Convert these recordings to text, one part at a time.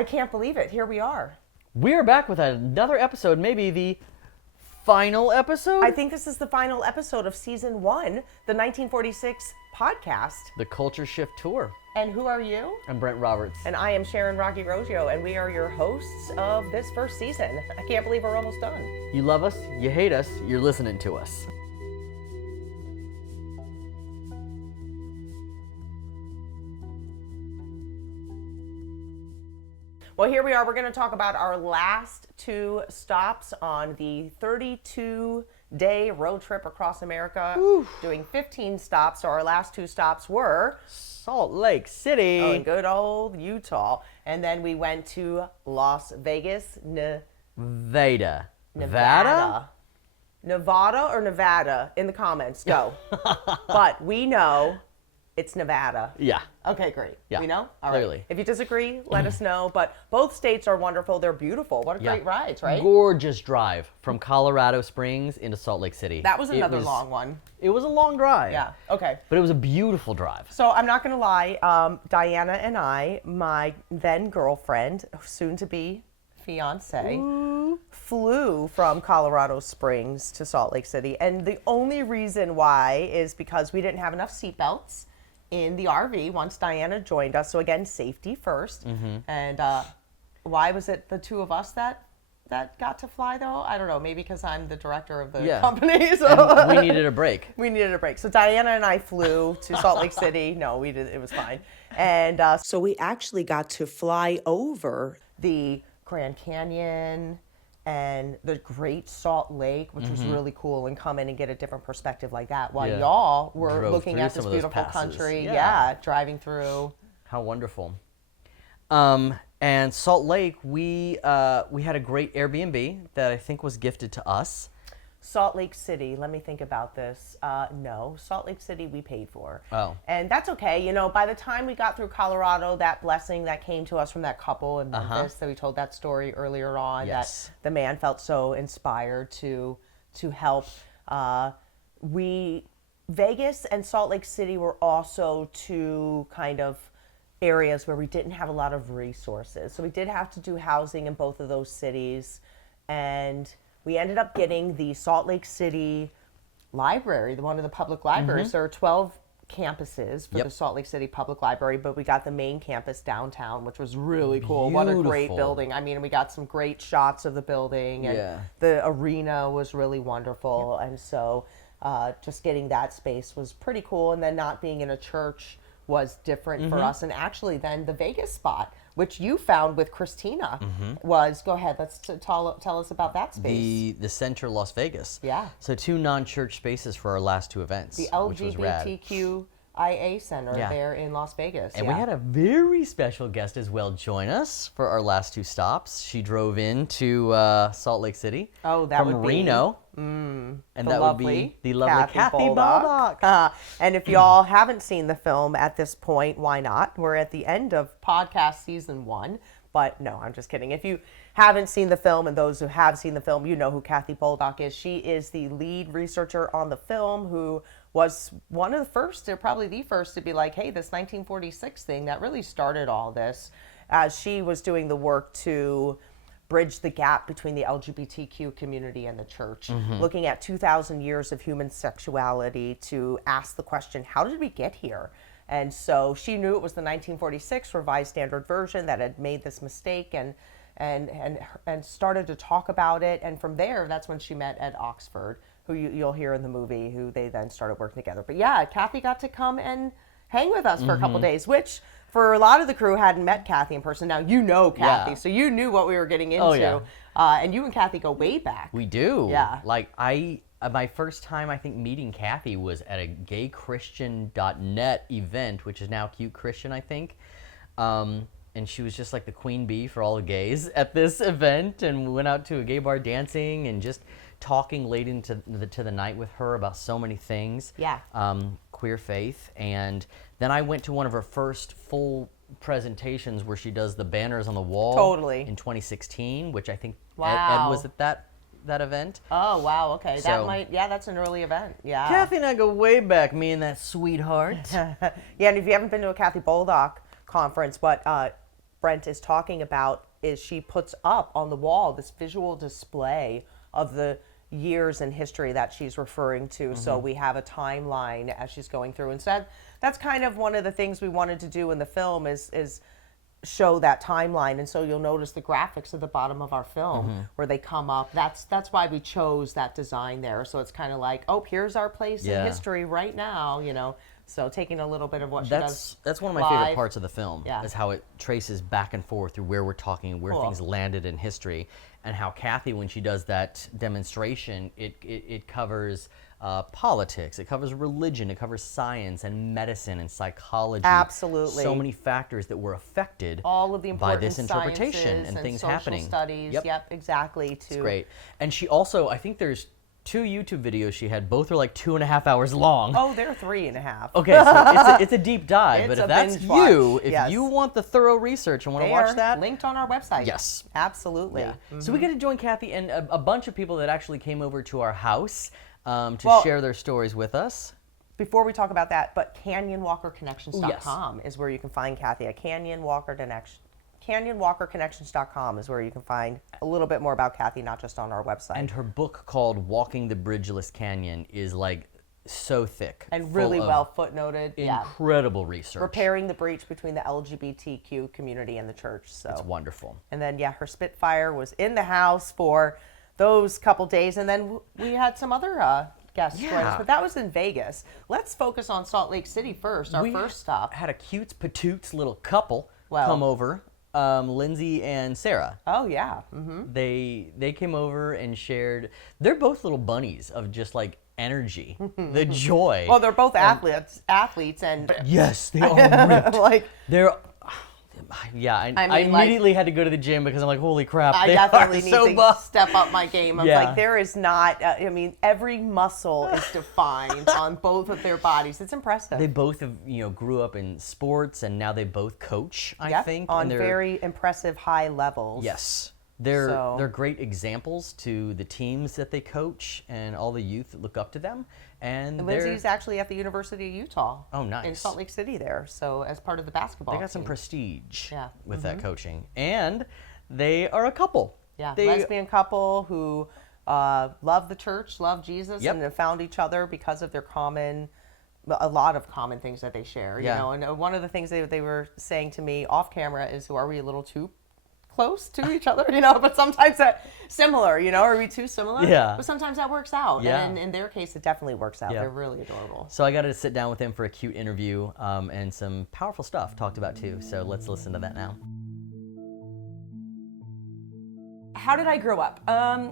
I can't believe it. Here we are. We're back with another episode, maybe the final episode? I think this is the final episode of season 1, the 1946 podcast. The Culture Shift Tour. And who are you? I'm Brent Roberts. And I am Sharon Roggio, and we are your hosts of this first season. I can't believe we're almost done. You love us, you hate us, you're listening to us. Well, here we are. We're going to talk about our last 2 stops on the 32-day road trip across America, doing 15 stops. So our last 2 stops were Salt Lake City. Oh, in good old Utah. And then we went to Las Vegas, Nevada. Nevada or Nevada? In the comments, go. But we know it's Nevada. Yeah. Okay, great. Yeah, We know? All clearly. right. If you disagree, let us know. But both states are wonderful. They're beautiful. What a great rides, right? Gorgeous drive from Colorado Springs into Salt Lake City. That was another long one. It was a long drive. Yeah, okay. But it was a beautiful drive. So I'm not going to lie. Diana and I, my then girlfriend, soon to be fiance, flew from Colorado Springs to Salt Lake City. And the only reason why is because we didn't have enough seatbelts in the RV once Diana joined us. So again, safety first. And why was it the 2 of us that got to fly though? I don't know, maybe because I'm the director of the company. So And we needed a break. We needed a break. So Diana and I flew to Salt Lake City. No, we did. It was fine. And so we actually got to fly over the Grand Canyon and the Great Salt Lake, which was really cool, and come in and get a different perspective like that while y'all were Drove looking through at this some of those beautiful passes. country. Yeah. Driving through. How wonderful. And Salt Lake, we had a great Airbnb that I think was gifted to us. Salt Lake City, let me think about this. No, Salt Lake City we paid for. Oh. And that's okay. You know, by the time we got through Colorado, that blessing that came to us from that couple in Memphis, that we told that story earlier on, Yes. that the man felt so inspired to help. Vegas and Salt Lake City were also 2 kind of areas where we didn't have a lot of resources. So we did have to do housing in both of those cities. And we ended up getting the Salt Lake City Library, one of the public libraries. There are 12 campuses for the Salt Lake City Public Library, but we got the main campus downtown, which was really cool. What a great building. I mean, we got some great shots of the building, and the arena was really wonderful. And so just getting that space was pretty cool. And then not being in a church was different for us. And actually then the Vegas spot, which you found with Christina, was, go ahead, let's tell us about that space. The Center Las Vegas. Yeah. So 2 non-church spaces for our last 2 events. The which was rad. LGBTQIA Center there in Las Vegas. And we had a very special guest as well join us for our last 2 stops. She drove into Salt Lake City that from would be Reno. And that would be the lovely Kathy Baldock. And if y'all haven't seen the film at this point, why not? We're at the end of podcast season 1. But no, I'm just kidding. If you haven't seen the film, and those who have seen the film, you know who Kathy Baldock is. She is the lead researcher on the film, who was one of the first, or probably the first, to be like, hey, this 1946 thing that really started all this, as she was doing the work to bridge the gap between the LGBTQ community and the church, looking at 2,000 years of human sexuality to ask the question, how did we get here? And so she knew it was the 1946 Revised Standard Version that had made this mistake, and started to talk about it. And from there, that's when she met Ed Oxford, who you'll hear in the movie, who they then started working together. But yeah, Kathy got to come and hang with us for a couple days, which for a lot of the crew hadn't met Kathy in person. Now you know Kathy, so you knew what we were getting into. Oh, yeah. And you and Kathy go way back. We do. Yeah. Like my first time I think meeting Kathy was at a gaychristian.net event, which is now Cute Christian, I think. And she was just like the queen bee for all the gays at this event, and we went out to a gay bar dancing and just talking late into the night with her about so many things. Yeah. Queer faith. And then I went to one of her first full presentations where she does the banners on the wall. Totally. In 2016, which I think Wow. Ed was at that event. Oh, wow, okay. So- That's an early event. Yeah. Kathy and I go way back, me and that sweetheart. Yeah, and if you haven't been to a Kathy Baldock conference, but Brent is talking about is she puts up on the wall this visual display of the years in history that she's referring to. So we have a timeline as she's going through. And so that's kind of one of the things we wanted to do in the film is show that timeline. And so you'll notice the graphics at the bottom of our film where they come up. That's why we chose that design there. So it's kind of like, oh, here's our place in history right now, you know. So taking a little bit of what she does. That's one of my favorite parts of the film, is how it traces back and forth through where we're talking and where things landed in history, and how Kathy, when she does that demonstration, it covers politics, it covers religion, it covers science and medicine and psychology. Absolutely. So many factors that were affected all of the by important this interpretation and things social happening. Studies. Yep, exactly. It's great. And she also, I think there's 2 YouTube videos she had. Both are like 2.5 hours long. Oh, they're 3.5. Okay, so it's a deep dive. But It's if a that's binge you, watch. if Yes. you want the thorough research and want to They watch are that, linked on our website. yes, Absolutely. yeah. So we get to join Kathy and a bunch of people that actually came over to our house to share their stories with us. Before we talk about that, but canyonwalkerconnections.com is where you can find Kathy. At canyonwalkerconnections.com is where you can find a little bit more about Kathy, not just on our website. And her book called Walking the Bridgeless Canyon is like so thick. And really well footnoted. Incredible research. Repairing the breach between the LGBTQ community and the church. So it's wonderful. And then, her Spitfire was in the house for those couple days. And then we had some other guests join us, but that was in Vegas. Let's focus on Salt Lake City first, our first stop. Had a cute patoots little couple come over. Lindsey and Sarah. Oh yeah. They came over and shared. They're both little bunnies of just like energy, the joy. Well, they're both athletes, and yes, they are ripped. like they're. Yeah, I immediately had to go to the gym because I'm like, holy crap, I they definitely are need so to buff. step up my game. I'm like, there is not. I mean, every muscle is defined on both of their bodies. It's impressive. They both have, grew up in sports, and now they both coach. I think on very impressive high levels. Yes. They're great examples to the teams that they coach and all the youth that look up to them. And Lindsey's actually at the University of Utah. Oh, nice. In Salt Lake City there. So as part of the basketball They got team. some prestige with Mm-hmm. that coaching. And they are a couple. Yeah, lesbian couple who love the church, love Jesus, Yep. and have found each other because of their a lot of common things that they share. You know, and one of the things they were saying to me off camera is, are we a little too close to each other, but sometimes that similar, are we too similar? Yeah. But sometimes that works out. Yeah. And in their case, it definitely works out. Yeah. They're really adorable. So I got to sit down with him for a cute interview and some powerful stuff talked about too. So let's listen to that now. How did I grow up?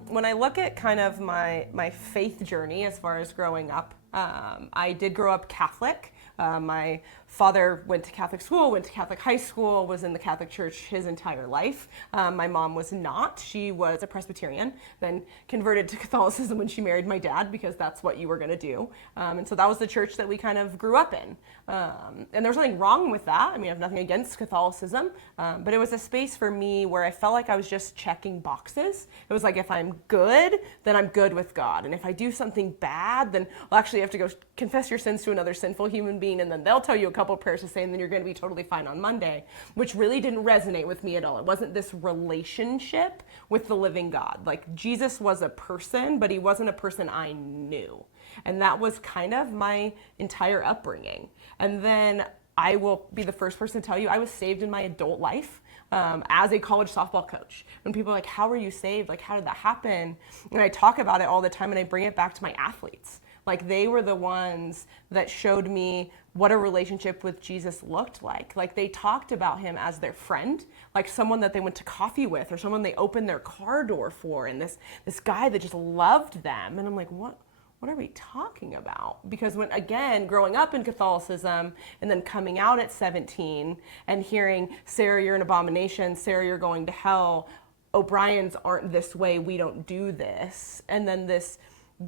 When I look at kind of my faith journey as far as growing up, I did grow up Catholic. My father went to Catholic school, went to Catholic high school, was in the Catholic Church his entire life. My mom was not. She was a Presbyterian, then converted to Catholicism when she married my dad because that's what you were going to do. And so that was the church that we kind of grew up in. And there's nothing wrong with that. I mean, I have nothing against Catholicism, but it was a space for me where I felt like I was just checking boxes. It was like, if I'm good, then I'm good with God. And if I do something bad, then actually you have to go confess your sins to another sinful human being, and then they'll tell you a couple prayers to say, and then you're going to be totally fine on Monday, which really didn't resonate with me at all. It wasn't this relationship with the living God. Like, Jesus was a person, but he wasn't a person I knew. And that was kind of my entire upbringing. And then I will be the first person to tell you I was saved in my adult life. As a college softball coach. When people are like, how were you saved? Like, how did that happen? And I talk about it all the time, and I bring it back to my athletes. Like, they were the ones that showed me what a relationship with Jesus looked like. Like, they talked about him as their friend, like someone that they went to coffee with or someone they opened their car door for, and this guy that just loved them. And I'm like, what are we talking about? Because when, again, growing up in Catholicism and then coming out at 17 and hearing, Sarah, you're an abomination, Sarah, you're going to hell, O'Briens aren't this way, we don't do this. And then this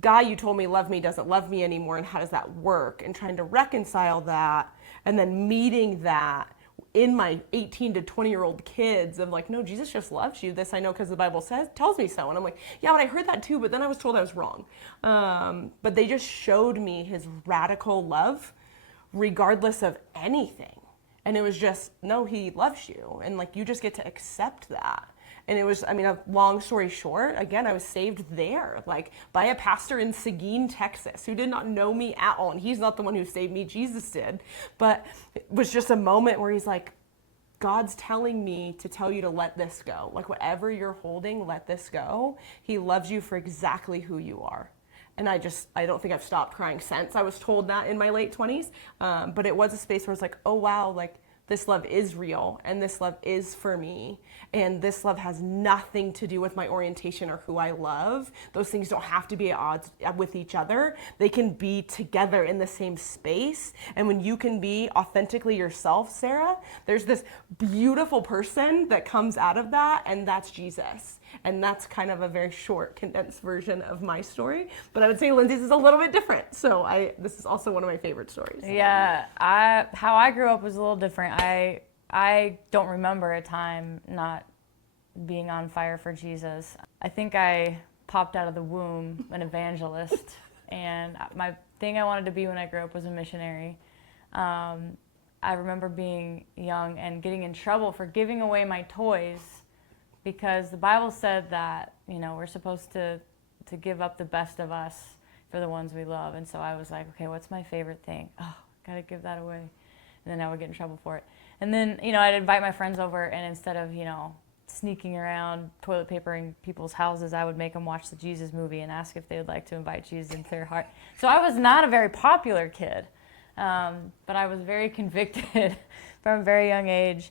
guy you told me loved me doesn't love me anymore, and how does that work? And trying to reconcile that, and then meeting that in my 18 to 20-year-old kids of like, no, Jesus just loves you. This I know because the Bible tells me so. And I'm like, yeah, but I heard that too, but then I was told I was wrong. But they just showed me his radical love regardless of anything. And it was just, no, he loves you. And like, you just get to accept that. And it was, I mean, a long story short, again, I was saved there, like by a pastor in Seguin, Texas, who did not know me at all. And he's not the one who saved me, Jesus did. But it was just a moment where he's like, God's telling me to tell you to let this go. Like whatever you're holding, let this go. He loves you for exactly who you are. And I don't think I've stopped crying since I was told that in my late 20s. But it was a space where I was like, oh, wow, like this love is real and this love is for me. And this love has nothing to do with my orientation or who I love. Those things don't have to be at odds with each other. They can be together in the same space. And when you can be authentically yourself, Sarah, there's this beautiful person that comes out of that, and that's Jesus. And that's kind of a very short, condensed version of my story. But I would say Lindsey's is a little bit different. So this is also one of my favorite stories. Yeah, how I grew up was a little different. I don't remember a time not being on fire for Jesus. I think I popped out of the womb an evangelist, and my thing I wanted to be when I grew up was a missionary. I remember being young and getting in trouble for giving away my toys because the Bible said that, we're supposed to give up the best of us for the ones we love. And so I was like, okay, what's my favorite thing? Oh, gotta give that away. And then I would get in trouble for it. And then, I'd invite my friends over, and instead of, sneaking around toilet papering people's houses, I would make them watch the Jesus movie and ask if they would like to invite Jesus into their heart. So I was not a very popular kid, but I was very convicted from a very young age.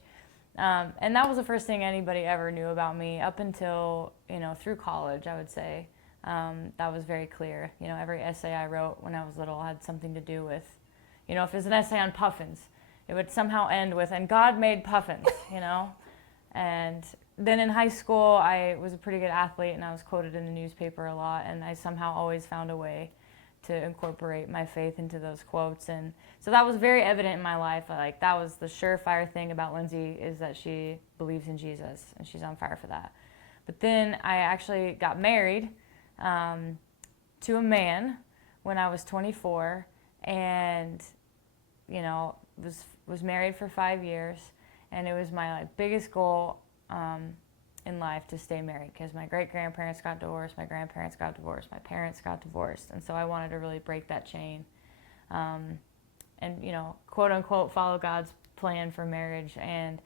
And that was the first thing anybody ever knew about me up until, through college, I would say. That was very clear. Every essay I wrote when I was little had something to do with, if it's an essay on puffins, it would somehow end with, and God made puffins, And then in high school, I was a pretty good athlete, and I was quoted in the newspaper a lot, and I somehow always found a way to incorporate my faith into those quotes. And so that was very evident in my life. Like, that was the surefire thing about Lindsey, is that she believes in Jesus, and she's on fire for that. But then I actually got married to a man when I was 24, and, was married for 5 years. And it was my biggest goal in life to stay married, because my great-grandparents got divorced, my grandparents got divorced, my parents got divorced, and so I wanted to really break that chain and, quote-unquote, follow God's plan for marriage. And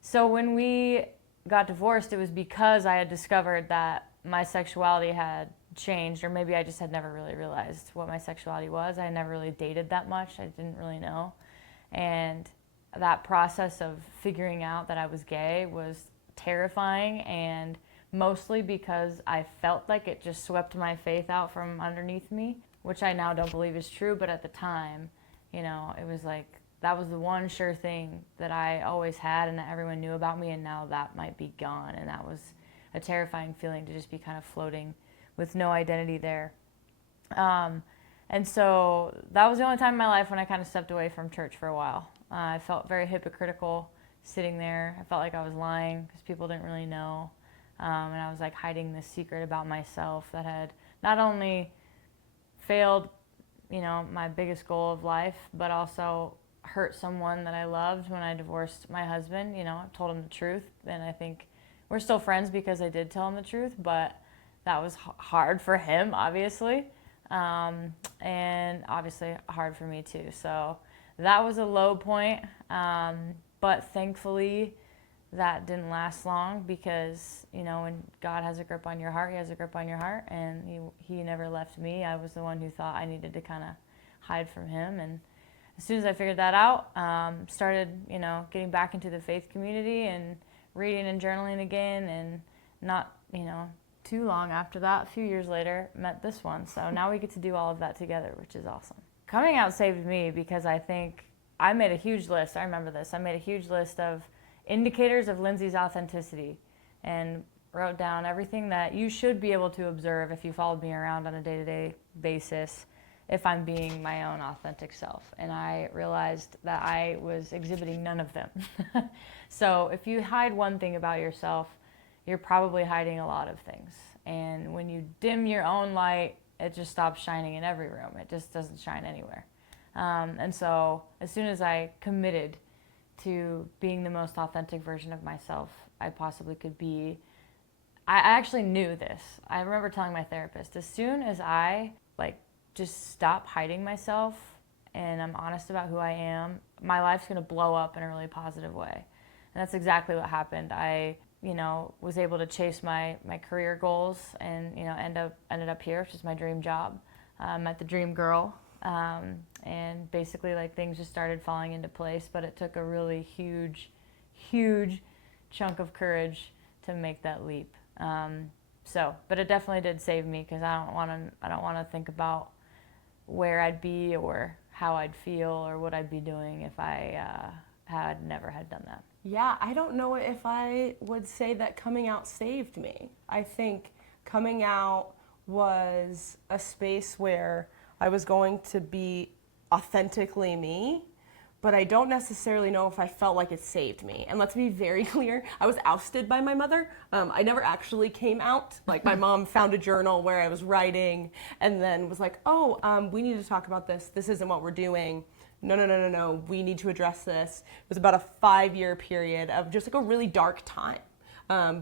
so when we got divorced, it was because I had discovered that my sexuality had changed, or maybe I just had never really realized what my sexuality was. I had never really dated that much. I didn't really know. And that process of figuring out that I was gay was terrifying, and mostly because I felt like it just swept my faith out from underneath me, which I now don't believe is true, but at the time, it was like that was the one sure thing that I always had and that everyone knew about me, and now that might be gone. And that was a terrifying feeling, to just be kind of floating with no identity there. And so that was the only time in my life when I kind of stepped away from church for a while. I felt very hypocritical sitting there. I felt like I was lying because people didn't really know. And I was like hiding this secret about myself that had not only failed, my biggest goal of life, but also hurt someone that I loved when I divorced my husband. I told him the truth, and I think we're still friends because I did tell him the truth, but that was hard for him, obviously, and obviously hard for me too. So that was a low point, but thankfully that didn't last long, because, when God has a grip on your heart, he has a grip on your heart, and he never left me. I was the one who thought I needed to kind of hide from him. And as soon as I figured that out, started, getting back into the faith community and reading and journaling again, and not, too long after that, a few years later, met this one. So now we get to do all of that together, which is awesome. Coming out saved me because I think I made a huge list. I remember this. I made a huge list of indicators of Lindsey's authenticity, and wrote down everything that you should be able to observe if you followed me around on a day-to-day basis, if I'm being my own authentic self. And I realized that I was exhibiting none of them. So if you hide one thing about yourself, you're probably hiding a lot of things. And when you dim your own light, it just stops shining in every room. It just doesn't shine anywhere. And so as soon as I committed to being the most authentic version of myself I possibly could be. I actually knew this. I remember telling my therapist, as soon as I just stop hiding myself and I'm honest about who I am, my life's gonna blow up in a really positive way. And that's exactly what happened. I, was able to chase my career goals and, ended up here, which is my dream job. Met the dream girl. And basically things just started falling into place, but it took a really huge chunk of courage to make that leap. But it definitely did save me, because I don't want to think about where I'd be or how I'd feel or what I'd be doing if I had never had done that. Yeah, I don't know if I would say that coming out saved me. I think coming out was a space where I was going to be authentically me, but I don't necessarily know if I felt like it saved me. And let's be very clear, I was ousted by my mother. I never actually came out. My mom found a journal where I was writing and then was like, we need to talk about this. This isn't what we're doing. No, we need to address this. It was about a 5-year period of just a really dark time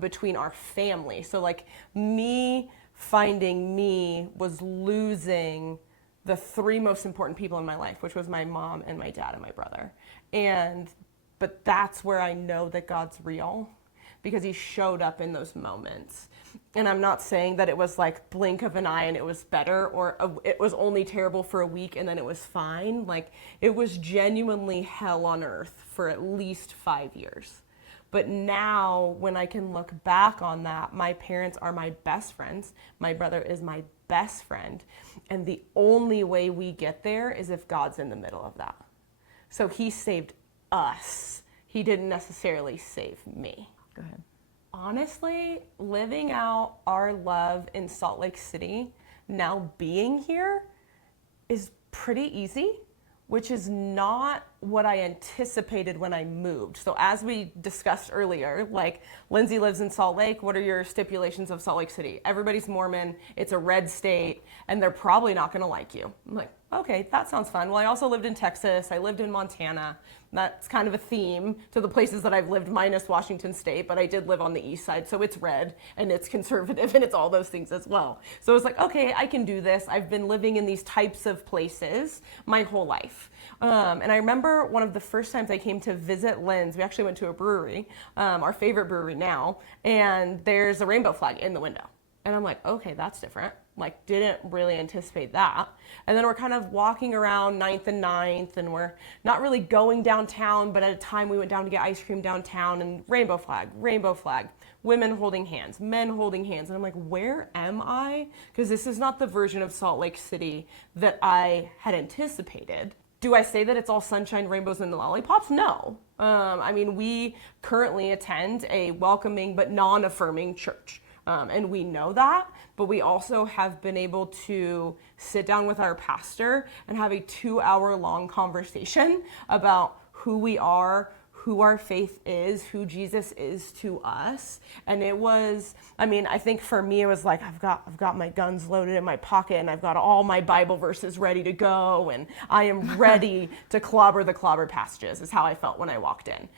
between our family. So me finding me was losing the 3 most important people in my life, which was my mom and my dad and my brother. But that's where I know that God's real, because he showed up in those moments. And I'm not saying that it was blink of an eye and it was better, or it was only terrible for a week and then it was fine. It was genuinely hell on earth for at least 5 years. But now when I can look back on that, my parents are my best friends. My brother is my best friend. And the only way we get there is if God's in the middle of that. So he saved us. He didn't necessarily save me. Go ahead. Honestly, living out our love in Salt Lake City, now being here, is pretty easy, which is not what I anticipated when I moved. So as we discussed earlier, Lindsey lives in Salt Lake. What are your stipulations of Salt Lake City? Everybody's Mormon, it's a red state, and they're probably not gonna like you. I'm like, okay, that sounds fun. Well, I also lived in Texas, I lived in Montana. That's kind of a theme to the places that I've lived, minus Washington State, but I did live on the east side, so it's red, and it's conservative, and it's all those things as well. So it's okay, I can do this. I've been living in these types of places my whole life. And I remember one of the first times I came to visit Lynn's, we actually went to a brewery, our favorite brewery now, and there's a rainbow flag in the window. And I'm like, okay, that's different. Didn't really anticipate that. And then we're kind of walking around 9th and 9th, and we're not really going downtown, but at a time we went down to get ice cream downtown, and rainbow flag, women holding hands, men holding hands. And I'm like, where am I? Because this is not the version of Salt Lake City that I had anticipated. Do I say that it's all sunshine, rainbows, and lollipops? No. We currently attend a welcoming but non-affirming church. And we know that, but we also have been able to sit down with our pastor and have a 2-hour-long conversation about who we are, who our faith is, who Jesus is to us. And it was, I think for me it was I've got my guns loaded in my pocket, and I've got all my Bible verses ready to go, and I am ready to clobber the clobber passages, is how I felt when I walked in.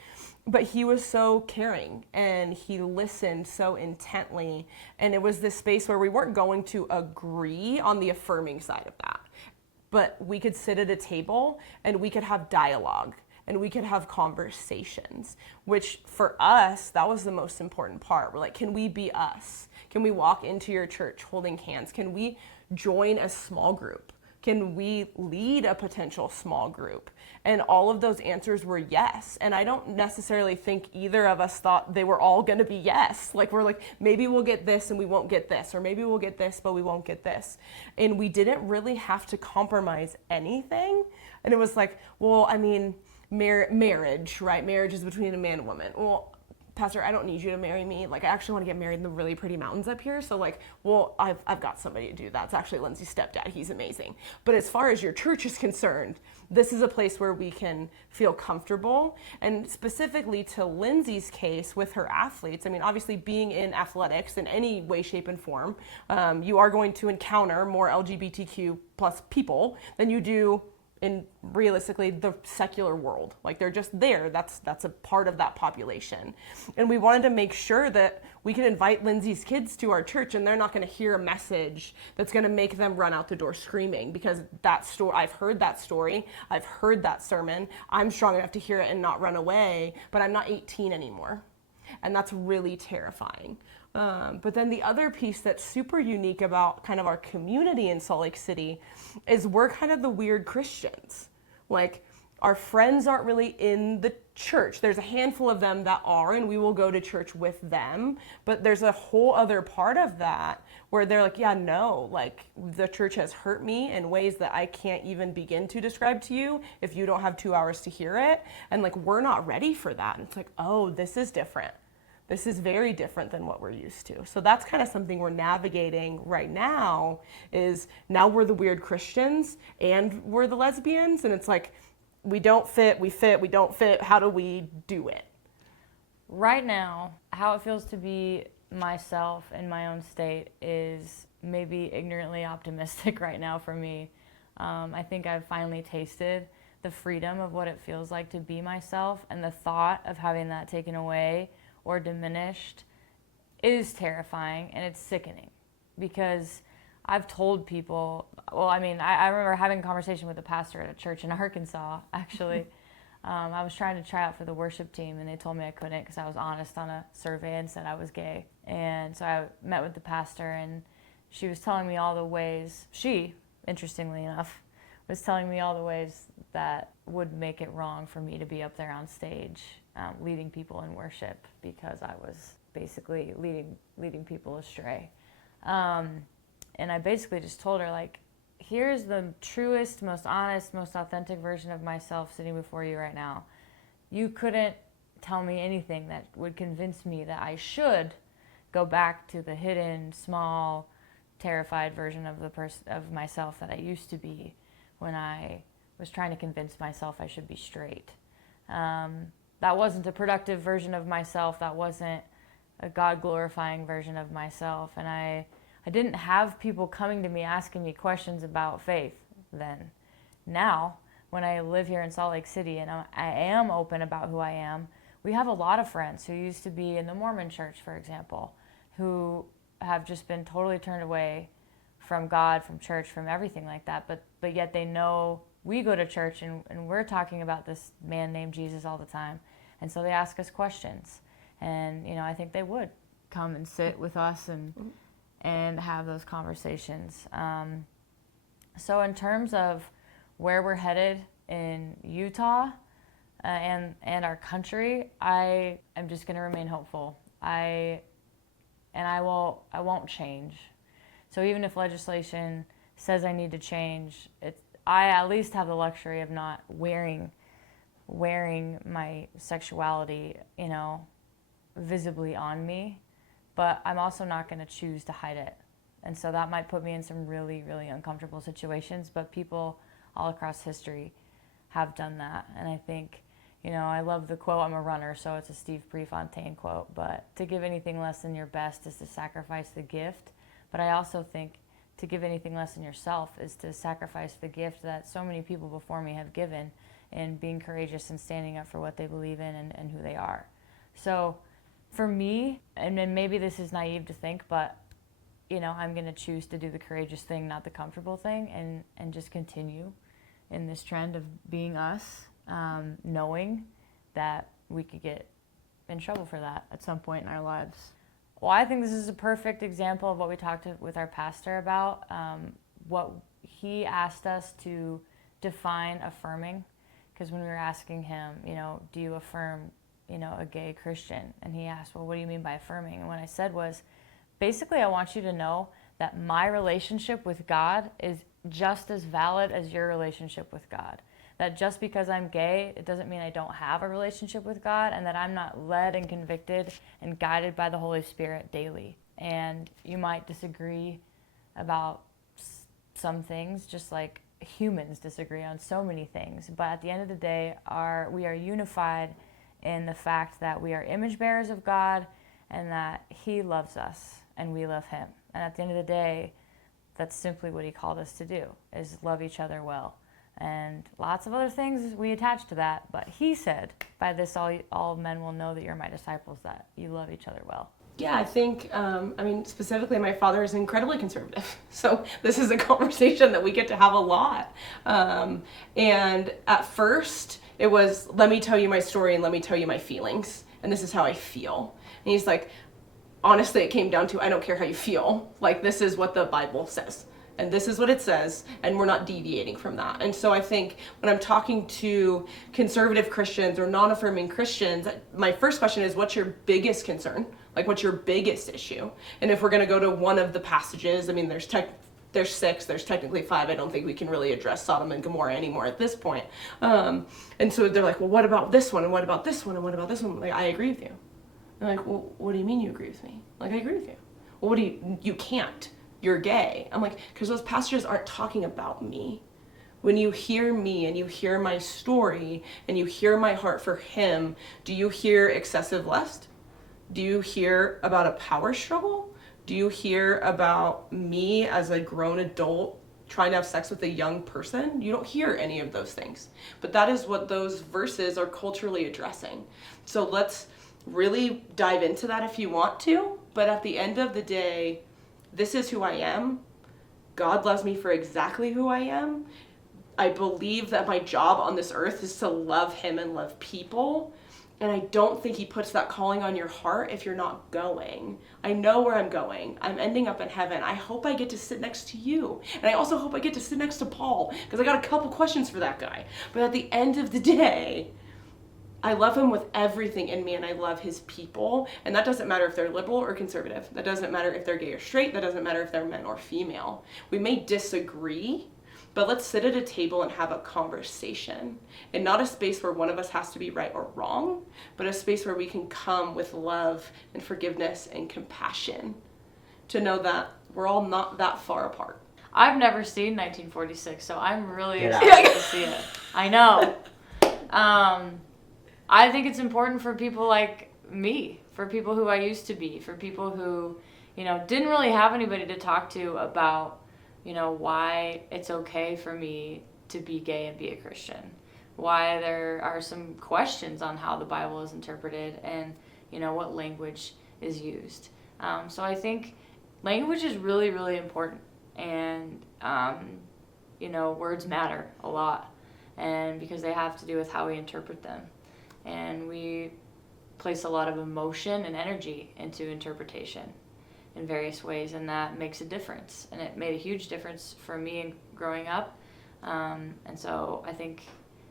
But he was so caring, and he listened so intently, and it was this space where we weren't going to agree on the affirming side of that, but we could sit at a table and we could have dialogue and we could have conversations, which for us, that was the most important part. We're can we be us? Can we walk into your church holding hands? Can we join a small group? Can we lead a potential small group? And all of those answers were yes. And I don't necessarily think either of us thought they were all gonna be yes. We're maybe we'll get this and we won't get this, or maybe we'll get this, but we won't get this. And we didn't really have to compromise anything. And it was marriage, right? Marriage is between a man and woman. Well, Pastor, I don't need you to marry me. I actually want to get married in the really pretty mountains up here. So I've got somebody to do that. It's actually Lindsey's stepdad. He's amazing. But as far as your church is concerned, this is a place where we can feel comfortable. And specifically to Lindsey's case with her athletes, obviously being in athletics in any way, shape, and form, you are going to encounter more LGBTQ plus people than you do in realistically the secular world. Like they're just there. That's a part of that population. And we wanted to make sure that we can invite Lindsey's kids to our church and they're not going to hear a message that's going to make them run out the door screaming, because that story, I've heard that story, I've heard that sermon, I'm strong enough to hear it and not run away, but I'm not 18 anymore. And that's really terrifying. But then the other piece that's super unique about kind of our community in Salt Lake City is we're kind of the weird Christians. Like, our friends aren't really in the church. There's a handful of them that are, and we will go to church with them. But there's a whole other part of that where they're like, yeah, no, like the church has hurt me in ways that I can't even begin to describe to you if you don't have 2 hours to hear it. And like, we're not ready for that. And it's like, oh, this is different. This is very different than what we're used to. So that's kind of something we're navigating right now, is now we're the weird Christians and we're the lesbians. And it's like, we don't fit, we fit, we don't fit. How do we do it? Right now, how it feels to be myself in my own state is maybe ignorantly optimistic right now for me. I think I've finally tasted the freedom of what it feels like to be myself, and the thought of having that taken away or diminished is terrifying, and it's sickening, because I've told people, well, I mean, I remember having a conversation with a pastor at a church in Arkansas, actually. I was trying to try out for the worship team, and they told me I couldn't because I was honest on a survey and said I was gay. And so I met with the pastor, and she was telling me all the ways, interestingly enough, was telling me all the ways that would make it wrong for me to be up there on stage leading people in worship, because I was basically leading people astray. And I basically just told her, like, here's the truest, most honest, most authentic version of myself sitting before you right now. You couldn't tell me anything that would convince me that I should go back to the hidden, small, terrified version of of myself that I used to be when I was trying to convince myself I should be straight. That wasn't a productive version of myself. That wasn't a God-glorifying version of myself. And I didn't have people coming to me asking me questions about faith then. Now, when I live here in Salt Lake City and I am open about who I am, we have a lot of friends who used to be in the Mormon church, for example, who have just been totally turned away from God, from church, from everything like that. But yet they know we go to church and we're talking about this man named Jesus all the time. And so they ask us questions. And, you know, I think they would come and sit with us and have those conversations. So in terms of where we're headed in Utah and our country, I am just going to remain hopeful. I won't change. So even if legislation says I need to change, I at least have the luxury of not wearing my sexuality, you know, visibly on me. But I'm also not going to choose to hide it. And so that might put me in some really, really uncomfortable situations, but people all across history have done that. And I think, you know, I love the quote, I'm a runner, so it's a Steve Prefontaine quote, but to give anything less than your best is to sacrifice the gift. But I also think to give anything less than yourself is to sacrifice the gift that so many people before me have given in being courageous and standing up for what they believe in and who they are. So for me, and maybe this is naive to think, but you know, I'm going to choose to do the courageous thing, not the comfortable thing, and just continue in this trend of being us, knowing that we could get in trouble for that at some point in our lives. Well, I think this is a perfect example of what we talked with our pastor about, what he asked us to define affirming, because when we were asking him, you know, do you affirm, you know, a gay Christian? And he asked, well, what do you mean by affirming? And what I said was, basically, I want you to know that my relationship with God is just as valid as your relationship with God. That just because I'm gay, it doesn't mean I don't have a relationship with God, and that I'm not led and convicted and guided by the Holy Spirit daily. And you might disagree about some things, just like humans disagree on so many things. But at the end of the day, we are unified in the fact that we are image bearers of God and that He loves us and we love Him. And at the end of the day, that's simply what He called us to do, is love each other well. and lots of other things we attach to that. But he said, by this all men will know that you're my disciples, that you love each other well. Yeah, I think, specifically my father is incredibly conservative. So this is a conversation that we get to have a lot. And at first it was, let me tell you my story and let me tell you my feelings. And this is how I feel. And he's like, honestly, it came down to, I don't care how you feel. Like, this is what the Bible says. And this is what it says, and we're not deviating from that. And so I think when I'm talking to conservative Christians or non-affirming Christians, my first question is, what's your biggest concern? Like, what's your biggest issue? And if we're going to go to one of the passages, I mean, there's 6, there's technically 5. I don't think we can really address Sodom and Gomorrah anymore at this point. And so they're like, well, what about this one? And what about this one? And what about this one? Like, I agree with you. And I'm like, well, what do you mean you agree with me? Like, I agree with you. Well, you can't. You're gay. I'm like, because those passages aren't talking about me. When you hear me and you hear my story and you hear my heart for him, do you hear excessive lust? Do you hear about a power struggle? Do you hear about me as a grown adult trying to have sex with a young person? You don't hear any of those things. But that is what those verses are culturally addressing. So let's really dive into that if you want to. But at the end of the day, this is who I am. God loves me for exactly who I am. I believe that my job on this earth is to love him and love people. And I don't think he puts that calling on your heart if you're not going. I know where I'm going. I'm ending up in heaven. I hope I get to sit next to you. And I also hope I get to sit next to Paul, because I got a couple questions for that guy. But at the end of the day, I love him with everything in me, and I love his people. And that doesn't matter if they're liberal or conservative. That doesn't matter if they're gay or straight. That doesn't matter if they're men or female. We may disagree, but let's sit at a table and have a conversation. And not a space where one of us has to be right or wrong, but a space where we can come with love and forgiveness and compassion to know that we're all not that far apart. I've never seen 1946, so I'm really excited to see it. I know. I think it's important for people like me, for people who I used to be, for people who, didn't really have anybody to talk to about, why it's okay for me to be gay and be a Christian, why there are some questions on how the Bible is interpreted and, what language is used. So I think language is really, really important, and, words matter a lot, and because they have to do with how we interpret them. And we place a lot of emotion and energy into interpretation in various ways, and that makes a difference. And it made a huge difference for me in growing up. And so I think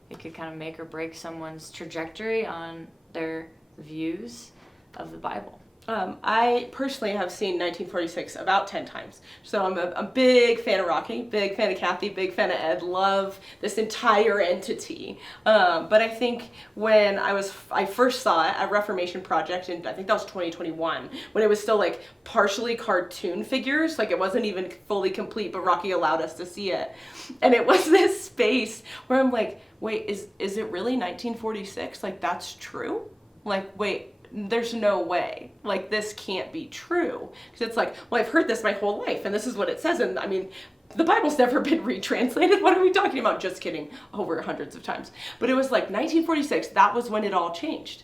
it could kind of make or break someone's trajectory on their views of the Bible. I personally have seen 1946 about 10 times. So I'm a big fan of Rocky, big fan of Kathy, big fan of Ed, love this entire entity. But I think when I first saw it at Reformation Project, and I think that was 2021, when it was still like partially cartoon figures, like it wasn't even fully complete, but Rocky allowed us to see it. And it was this space where I'm like, wait, is it really 1946? Like, that's true? Like, wait, there's no way. Like, this can't be true. Because it's like, well, I've heard this my whole life, and this is what it says. And I mean, the Bible's never been retranslated. What are we talking about? Just kidding. Over hundreds of times. But it was like 1946, that was when it all changed.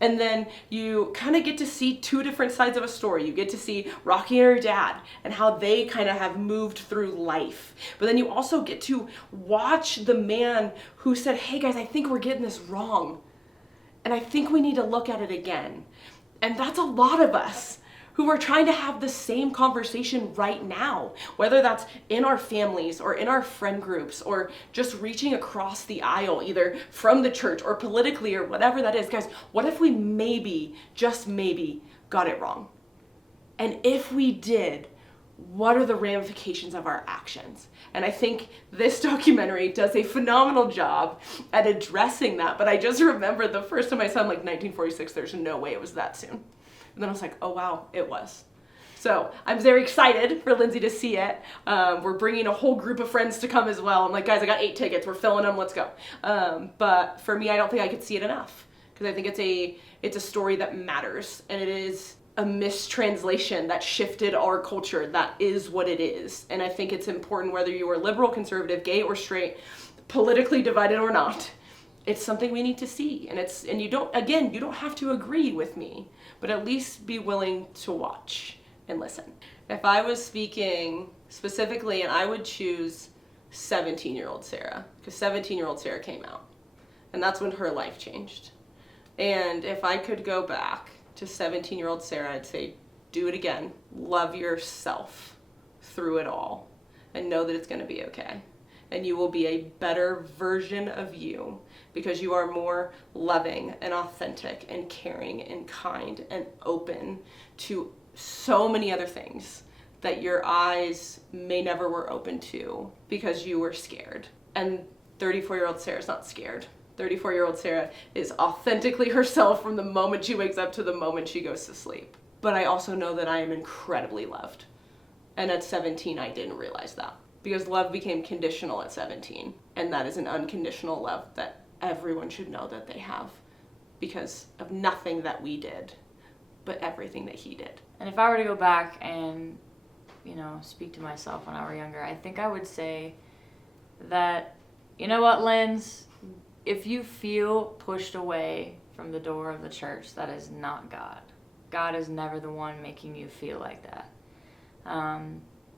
And then you kind of get to see two different sides of a story. You get to see Rocky and her dad and how they kind of have moved through life. But then you also get to watch the man who said, hey guys, I think we're getting this wrong. And I think we need to look at it again. And that's a lot of us who are trying to have the same conversation right now, whether that's in our families or in our friend groups or just reaching across the aisle, either from the church or politically or whatever that is. Guys, what if we maybe, just maybe, got it wrong? And if we did, what are the ramifications of our actions? And I think this documentary does a phenomenal job at addressing that. But I just remember the first time I saw, like, 1946, there's no way it was that soon. And then I was like, oh wow, it was. So I'm very excited for Lindsey to see it. We're bringing a whole group of friends to come as well. I'm like, guys, I got 8 tickets. We're filling them. Let's go. But for me, I don't think I could see it enough, because I think it's a story that matters, and it is a mistranslation that shifted our culture. That is what it is. And I think it's important, whether you are liberal, conservative, gay or straight, politically divided or not, it's something we need to see. And you don't have to agree with me, but at least be willing to watch and listen. If I was speaking specifically, and I would choose 17-year-old Sarah, because 17-year-old Sarah came out, and that's when her life changed. And if I could go back to 17-year-old Sarah, I'd say, do it again. Love yourself through it all, and know that it's going to be okay. And you will be a better version of you, because you are more loving and authentic and caring and kind and open to so many other things that your eyes may never were open to because you were scared. And 34-year-old Sarah's not scared. 34-year-old Sarah is authentically herself from the moment she wakes up to the moment she goes to sleep. But I also know that I am incredibly loved. And at 17, I didn't realize that. Because love became conditional at 17. And that is an unconditional love that everyone should know that they have. Because of nothing that we did, but everything that he did. And if I were to go back and, speak to myself when I were younger, I think I would say that, you know what, Linz? If you feel pushed away from the door of the church, that is not God. God is never the one making you feel like that.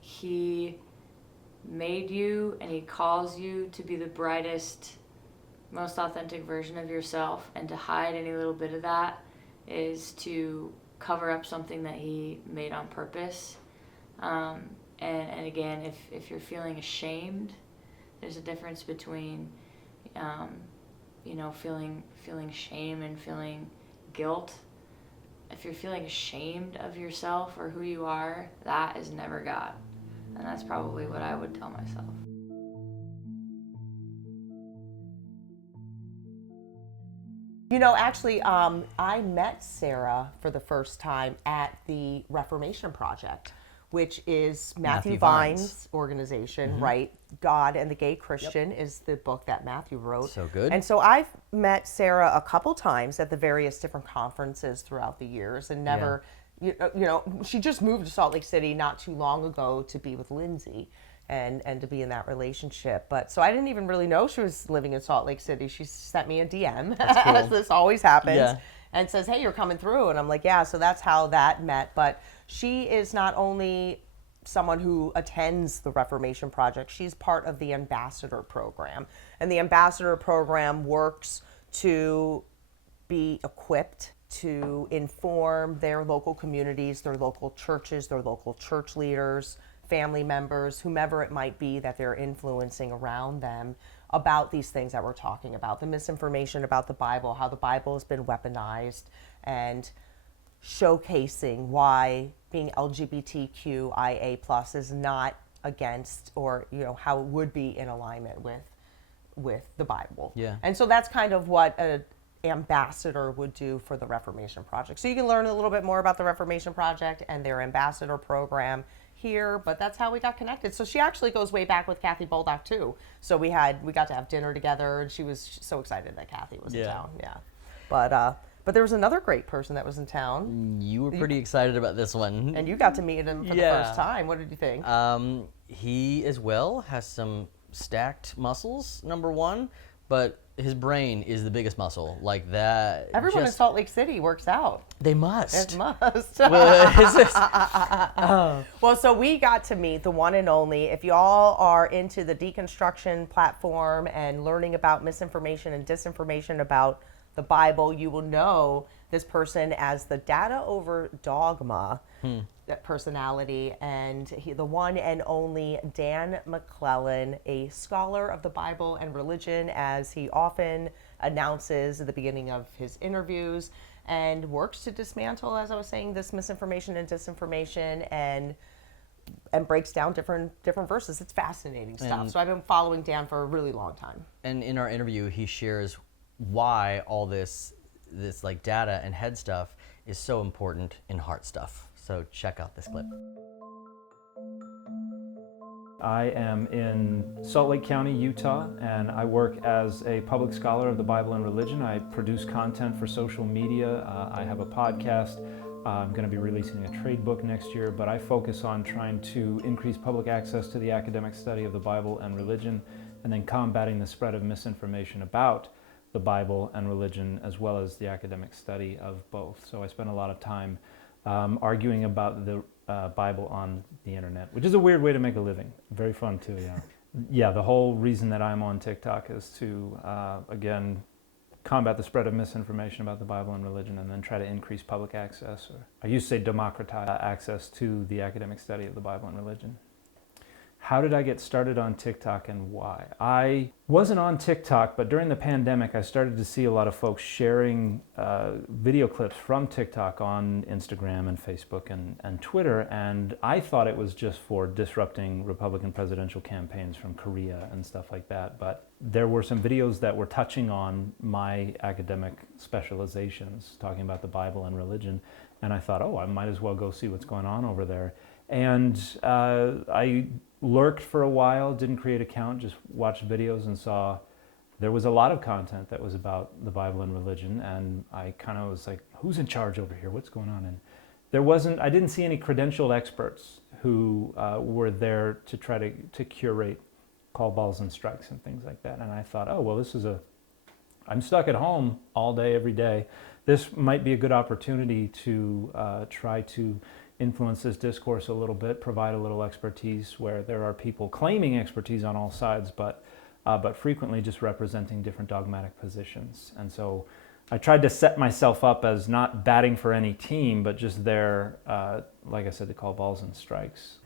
He made you and he calls you to be the brightest, most authentic version of yourself, and to hide any little bit of that is to cover up something that he made on purpose. And again, if you're feeling ashamed, there's a difference between feeling shame and feeling guilt. If you're feeling ashamed of yourself or who you are, that is never God. And that's probably what I would tell myself. Actually, I met Sarah for the first time at the Reformation Project, which is Matthew Vine's organization, right? God and the Gay Christian is the book that Matthew wrote. So good. And so I've met Sarah a couple times at the various different conferences throughout the years, and never, she just moved to Salt Lake City not too long ago to be with Lindsey and to be in that relationship. But so I didn't even really know she was living in Salt Lake City. She sent me a DM, cool. as this always happens. Yeah. And says, hey, you're coming through. And I'm like, yeah, so that's how that met. But she is not only someone who attends the Reformation Project, she's part of the Ambassador Program. And the Ambassador Program works to be equipped to inform their local communities, their local churches, their local church leaders, family members, whomever it might be that they're influencing around them, about these things that we're talking about, the misinformation about the Bible, how the Bible has been weaponized, and showcasing why being LGBTQIA+ is not against, or how it would be in alignment with the Bible. Yeah. And so that's kind of what an ambassador would do for the Reformation Project. So you can learn a little bit more about the Reformation Project and their ambassador program here, but that's how we got connected. So she actually goes way back with Kathy Baldock too. So we got to have dinner together, and she was so excited that Kathy was in town. Yeah. But there was another great person that was in town. You were pretty excited about this one. And you got to meet him for the first time. What did you think? He as well has some stacked muscles, number one, but his brain is the biggest muscle. Like that. Everyone in Salt Lake City works out. They must. It must. Well, so we got to meet the one and only. If y'all are into the Deconstruction platform and learning about misinformation and disinformation about the Bible, you will know this person as the data over dogma that personality, and the one and only Dan McClellan, a scholar of the Bible and religion, as he often announces at the beginning of his interviews, and works to dismantle, as I was saying, this misinformation and disinformation, and breaks down different verses. It's fascinating stuff. So I've been following Dan for a really long time. And in our interview, he shares why all this like data and head stuff is so important in heart stuff. So check out this clip. I am in Salt Lake County, Utah, and I work as a public scholar of the Bible and religion. I produce content for social media. I have a podcast. I'm going to be releasing a trade book next year, but I focus on trying to increase public access to the academic study of the Bible and religion, and then combating the spread of misinformation about the Bible and religion, as well as the academic study of both. So I spent a lot of time arguing about the Bible on the internet, which is a weird way to make a living. Very fun too, yeah. Yeah, the whole reason that I'm on TikTok is to, again, combat the spread of misinformation about the Bible and religion, and then try to increase public access, or I used to say democratize access to the academic study of the Bible and religion. How did I get started on TikTok and why? I wasn't on TikTok, but during the pandemic, I started to see a lot of folks sharing video clips from TikTok on Instagram and Facebook and Twitter, and I thought it was just for disrupting Republican presidential campaigns from Korea and stuff like that, but there were some videos that were touching on my academic specializations, talking about the Bible and religion, and I thought, oh, I might as well go see what's going on over there. And I lurked for a while, didn't create an account, just watched videos and saw there was a lot of content that was about the Bible and religion, and I kind of was like, who's in charge over here? What's going on? And I didn't see any credentialed experts who were there to try to curate call balls and strikes and things like that. And I thought, oh, well, I'm stuck at home all day, every day. This might be a good opportunity to try to influence this discourse a little bit, provide a little expertise where there are people claiming expertise on all sides, but frequently just representing different dogmatic positions. And so I tried to set myself up as not batting for any team, but just there, like I said, to call balls and strikes.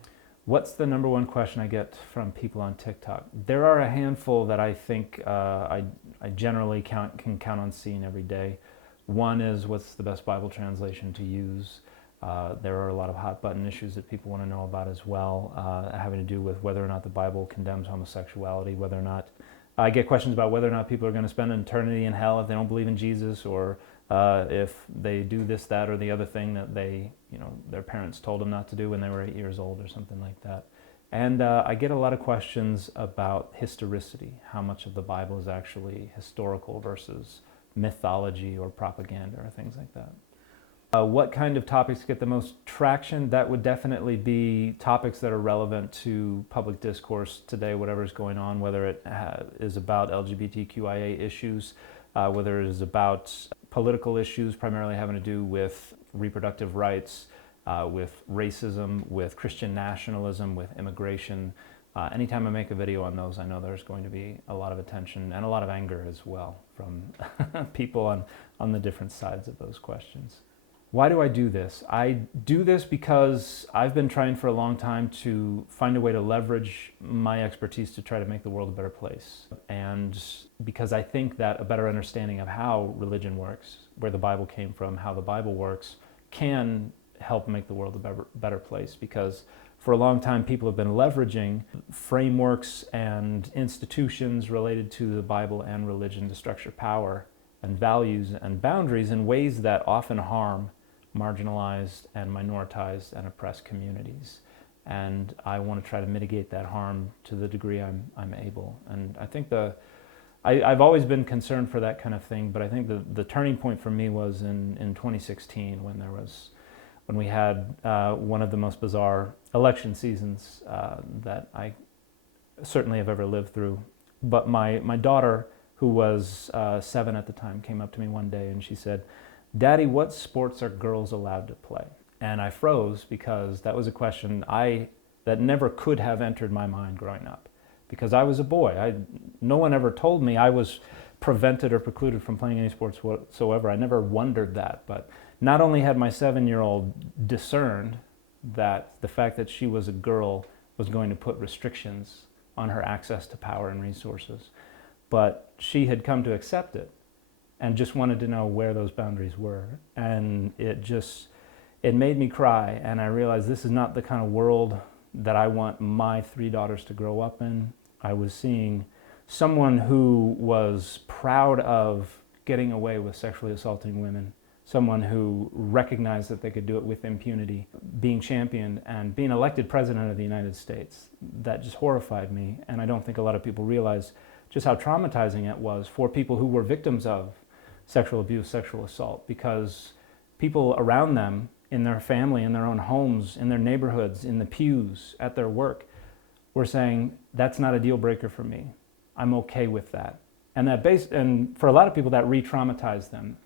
What's the number one question I get from people on TikTok? There are a handful that I think I generally can count on seeing every day. One is, what's the best Bible translation to use? There are a lot of hot button issues that people want to know about as well, having to do with whether or not the Bible condemns homosexuality, whether or not I get questions about whether or not people are going to spend an eternity in hell if they don't believe in Jesus, or if they do this, that, or the other thing that their parents told them not to do when they were 8 years old or something like that. And I get a lot of questions about historicity, how much of the Bible is actually historical versus mythology or propaganda or things like that. What kind of topics get the most traction? That would definitely be topics that are relevant to public discourse today, whatever's going on, whether it is about LGBTQIA issues, whether it is about political issues primarily having to do with reproductive rights, with racism, with Christian nationalism, with immigration. Anytime I make a video on those, I know there's going to be a lot of attention and a lot of anger as well from people on the different sides of those questions. Why do I do this? I do this because I've been trying for a long time to find a way to leverage my expertise to try to make the world a better place. And because I think that a better understanding of how religion works, where the Bible came from, how the Bible works, can help make the world a better place. Because for a long time, people have been leveraging frameworks and institutions related to the Bible and religion to structure power and values and boundaries in ways that often harm marginalized and minoritized and oppressed communities. And I want to try to mitigate that harm to the degree I'm able. And I think I've always been concerned for that kind of thing, but I think the turning point for me was in 2016 when we had one of the most bizarre election seasons that I certainly have ever lived through. But my daughter, who was 7 at the time, came up to me one day and she said, "Daddy, what sports are girls allowed to play?" And I froze because that was a question that never could have entered my mind growing up. Because I was a boy. No one ever told me I was prevented or precluded from playing any sports whatsoever. I never wondered that. But not only had my 7-year-old discerned that the fact that she was a girl was going to put restrictions on her access to power and resources, but she had come to accept it and just wanted to know where those boundaries were. And it made me cry, and I realized this is not the kind of world that I want my 3 daughters to grow up in. I was seeing someone who was proud of getting away with sexually assaulting women, someone who recognized that they could do it with impunity, being championed and being elected president of the United States. That just horrified me, and I don't think a lot of people realize just how traumatizing it was for people who were victims of sexual abuse, sexual assault, because people around them, in their family, in their own homes, in their neighborhoods, in the pews, at their work, were saying, that's not a deal breaker for me. I'm okay with that. And for a lot of people, that re-traumatized them.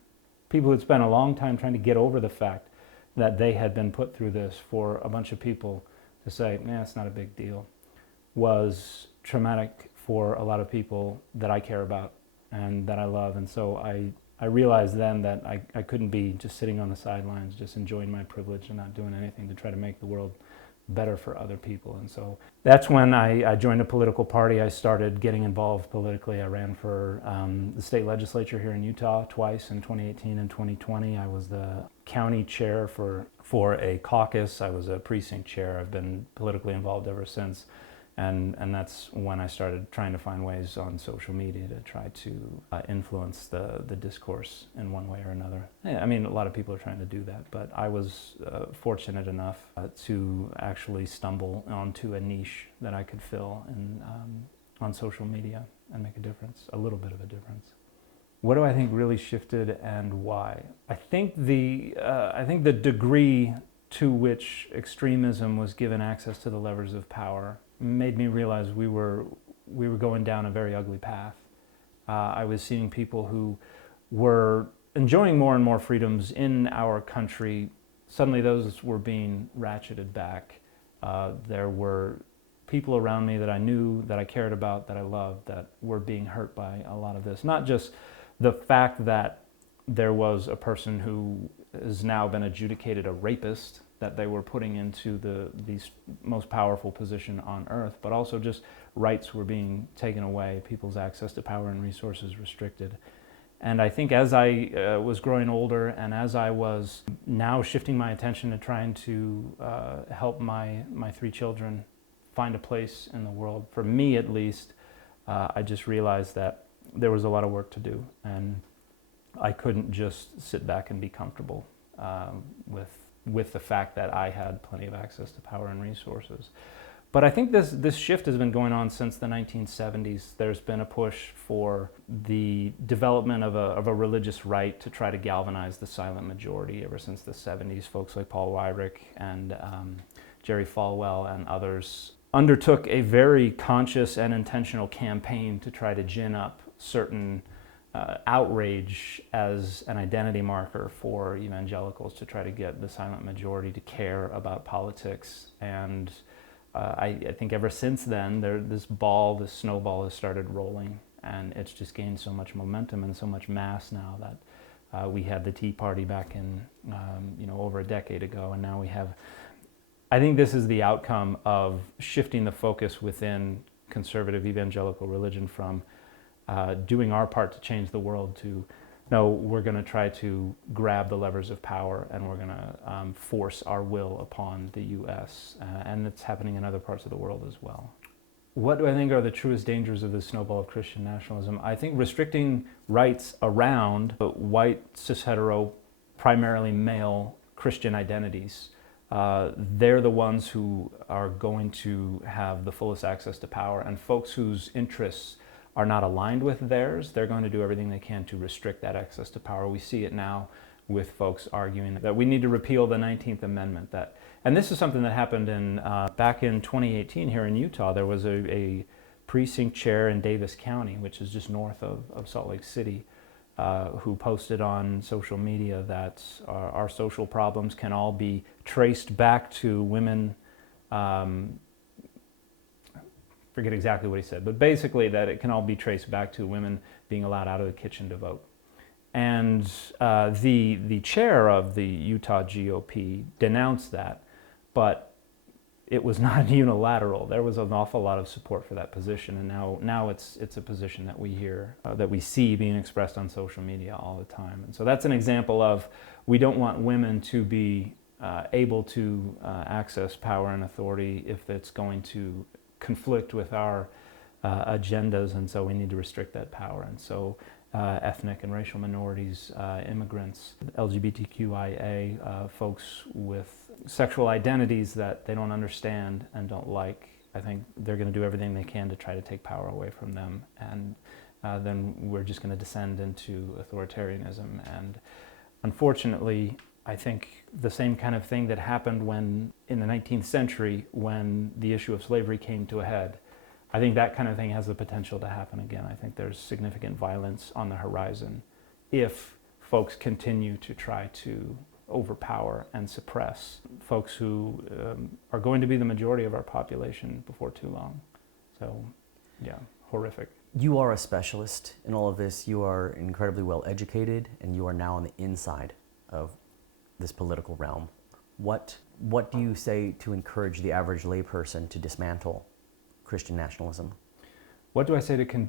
People who'd spent a long time trying to get over the fact that they had been put through this, for a bunch of people to say, "Yeah, it's not a big deal," was traumatic for a lot of people that I care about and that I love. And so I realized then that I couldn't be just sitting on the sidelines, just enjoying my privilege and not doing anything to try to make the world better for other people. And so that's when I joined a political party. I started getting involved politically. I ran for the state legislature here in Utah twice, in 2018 and 2020. I was the county chair for a caucus. I was a precinct chair. I've been politically involved ever since. And that's when I started trying to find ways on social media to try to influence the discourse in one way or another. Yeah, I mean, a lot of people are trying to do that, but I was fortunate enough to actually stumble onto a niche that I could fill on social media and make a difference, a little bit of a difference. What do I think really shifted and why? I think the degree to which extremism was given access to the levers of power made me realize we were going down a very ugly path. I was seeing people who were enjoying more and more freedoms in our country. Suddenly those were being ratcheted back. There were people around me that I knew, that I cared about, that I loved, that were being hurt by a lot of this. Not just the fact that there was a person who has now been adjudicated a rapist that they were putting into the most powerful position on earth, but also just rights were being taken away, people's access to power and resources restricted. And I think as I was growing older and as I was now shifting my attention to trying to help my 3 children find a place in the world, for me at least, I just realized that there was a lot of work to do, and I couldn't just sit back and be comfortable with the fact that I had plenty of access to power and resources. But I think this shift has been going on since the 1970s. There's been a push for the development of a religious right to try to galvanize the silent majority ever since the 70s. Folks like Paul Weyrich and Jerry Falwell and others undertook a very conscious and intentional campaign to try to gin up certain outrage as an identity marker for evangelicals, to try to get the silent majority to care about politics. And I think ever since then, this snowball has started rolling, and it's just gained so much momentum and so much mass now that we had the Tea Party back in, over a decade ago, and now we have. I think this is the outcome of shifting the focus within conservative evangelical religion from doing our part to change the world to, no, we're going to try to grab the levers of power and we're going to force our will upon the U.S. And it's happening in other parts of the world as well. What do I think are the truest dangers of this snowball of Christian nationalism? I think restricting rights around white, cis-hetero, primarily male Christian identities. They're the ones who are going to have the fullest access to power, and folks whose interests are not aligned with theirs, they're going to do everything they can to restrict that access to power. We see it now with folks arguing that we need to repeal the 19th Amendment. And this is something that happened back in 2018 here in Utah. There was a precinct chair in Davis County, which is just north of Salt Lake City, who posted on social media that our social problems can all be traced back to women. Forget exactly what he said, but basically that it can all be traced back to women being allowed out of the kitchen to vote. And the chair of the Utah GOP denounced that, but it was not unilateral. There was an awful lot of support for that position, and now it's a position that we hear, that we see being expressed on social media all the time. And so that's an example of, we don't want women to be able to access power and authority if it's going to conflict with our agendas, and so we need to restrict that power. And so ethnic and racial minorities, immigrants, LGBTQIA, folks with sexual identities that they don't understand and don't like, I think they're going to do everything they can to try to take power away from them, and then we're just going to descend into authoritarianism. And unfortunately, I think the same kind of thing that happened when, in the 19th century, when the issue of slavery came to a head. I think that kind of thing has the potential to happen again. I think there's significant violence on the horizon if folks continue to try to overpower and suppress folks who are going to be the majority of our population before too long. So, yeah, horrific. You are a specialist in all of this. You are incredibly well educated, and you are now on the inside of this political realm. What do you say to encourage the average layperson to dismantle Christian nationalism? What do I say to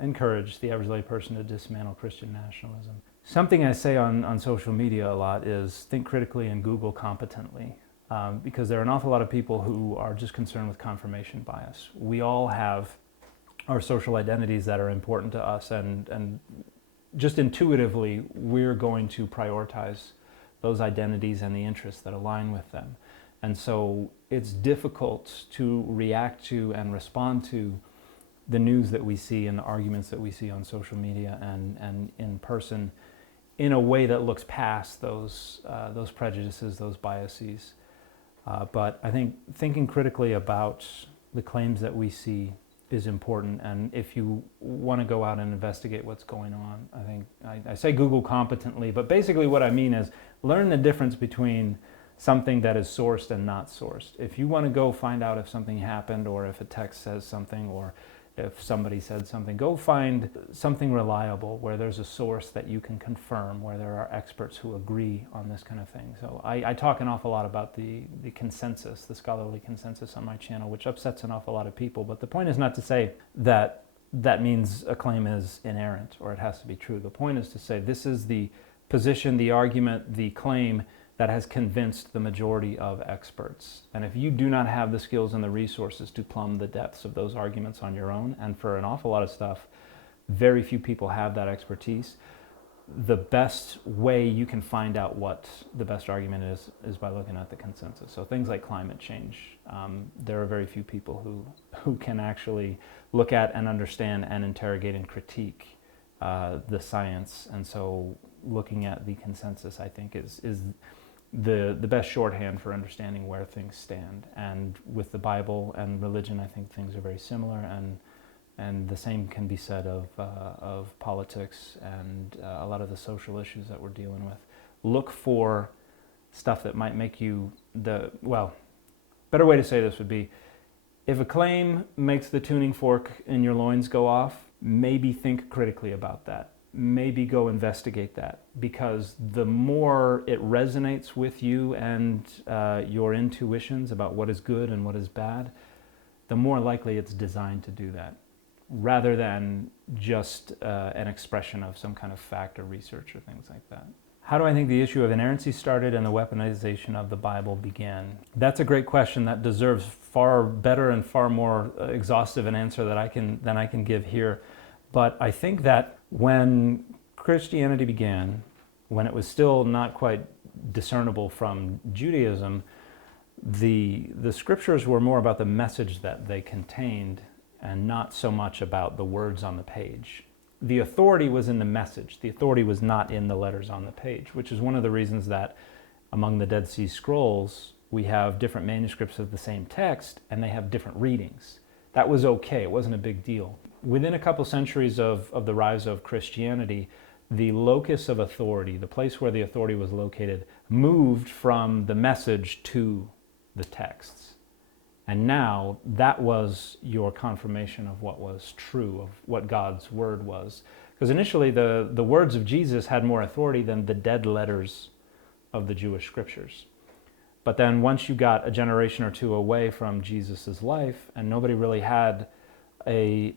encourage the average layperson to dismantle Christian nationalism? Something I say on social media a lot is think critically and Google competently, because there are an awful lot of people who are just concerned with confirmation bias. We all have our social identities that are important to us, and just intuitively we're going to prioritize those identities and the interests that align with them. And so it's difficult to react to and respond to the news that we see and the arguments that we see on social media and in person in a way that looks past those prejudices, those biases. But I think thinking critically about the claims that we see is important, and if you want to go out and investigate what's going on, I think I say Google competently, but basically what I mean is learn the difference between something that is sourced and not sourced. If you want to go find out if something happened, or if a text says something, or if somebody said something, go find something reliable where there's a source that you can confirm, where there are experts who agree on this kind of thing. So I talk an awful lot about the consensus, the scholarly consensus on my channel, which upsets an awful lot of people. But the point is not to say that that means a claim is inerrant or it has to be true. The point is to say this is the position, the argument, the claim that has convinced the majority of experts. And if you do not have the skills and the resources to plumb the depths of those arguments on your own, and for an awful lot of stuff, very few people have that expertise, the best way you can find out what the best argument is by looking at the consensus. So things like climate change, there are very few people who can actually look at and understand and interrogate and critique the science. And so looking at the consensus, I think, is the best shorthand for understanding where things stand. And with the Bible and religion, I think things are very similar, and the same can be said of politics and a lot of the social issues that we're dealing with. Look for stuff that might make you better way to say this would be, if a claim makes the tuning fork in your loins go off, maybe think critically about that. Maybe go investigate that, because the more it resonates with you and your intuitions about what is good and what is bad, the more likely it's designed to do that, rather than just an expression of some kind of fact or research or things like that. How do I think the issue of inerrancy started and the weaponization of the Bible began? That's a great question that deserves far better and far more exhaustive an answer than I can give here. But I think that when Christianity began, when it was still not quite discernible from Judaism, the scriptures were more about the message that they contained and not so much about the words on the page. The authority was in the message. The authority was not in the letters on the page, which is one of the reasons that among the Dead Sea Scrolls, we have different manuscripts of the same text and they have different readings. That was okay. It wasn't a big deal. Within a couple centuries of the rise of Christianity, the locus of authority, the place where the authority was located, moved from the message to the texts. And now that was your confirmation of what was true, of what God's word was. Because initially the words of Jesus had more authority than the dead letters of the Jewish scriptures. But then once you got a generation or two away from Jesus' life, and nobody really had a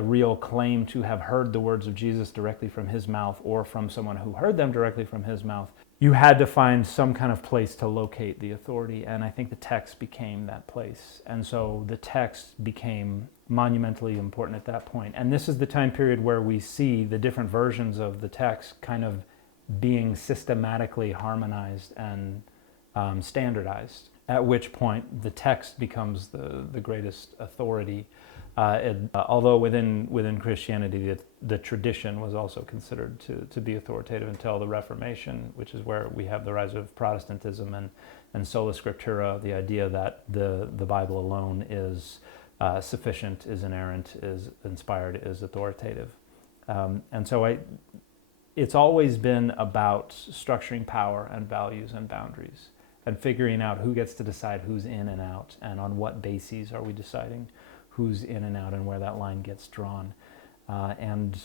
real claim to have heard the words of Jesus directly from his mouth or from someone who heard them directly from his mouth, you had to find some kind of place to locate the authority, and I think the text became that place. And so the text became monumentally important at that point. And this is the time period where we see the different versions of the text kind of being systematically harmonized and standardized, at which point the text becomes the greatest authority. Although within Christianity, the tradition was also considered to be authoritative until the Reformation, which is where we have the rise of Protestantism and sola scriptura, the idea that the Bible alone is sufficient, is inerrant, is inspired, is authoritative. And so it's always been about structuring power and values and boundaries and figuring out who gets to decide who's in and out, and on what bases are we deciding who's in and out and where that line gets drawn. And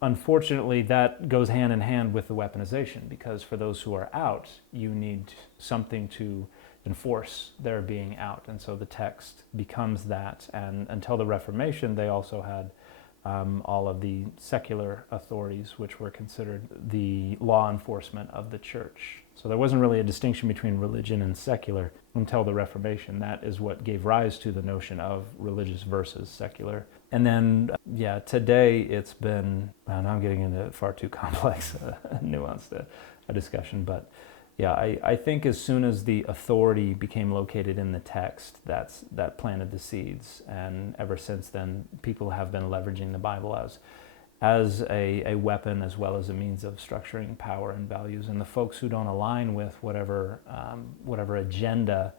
unfortunately, that goes hand in hand with the weaponization, because for those who are out, you need something to enforce their being out. And so the text becomes that. And until the Reformation, they also had all of the secular authorities, which were considered the law enforcement of the church. So there wasn't really a distinction between religion and secular until the Reformation. That is what gave rise to the notion of religious versus secular. And then, today it's been, and I'm getting into far too complex, nuanced a discussion, but I think as soon as the authority became located in the text, that planted the seeds. And ever since then, people have been leveraging the Bible as a weapon, as well as a means of structuring power and values. And the folks who don't align with whatever agenda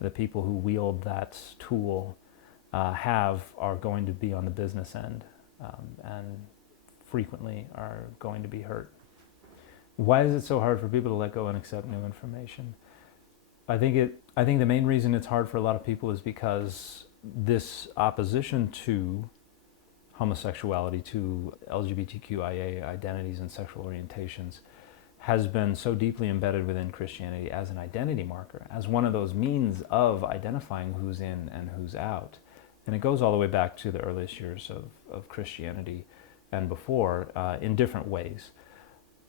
the people who wield that tool are going to be on the business end, and frequently are going to be hurt. Why is it so hard for people to let go and accept new information? I think the main reason it's hard for a lot of people is because this opposition to homosexuality, to LGBTQIA identities and sexual orientations, has been so deeply embedded within Christianity as an identity marker, as one of those means of identifying who's in and who's out. And it goes all the way back to the earliest years of Christianity and before, in different ways.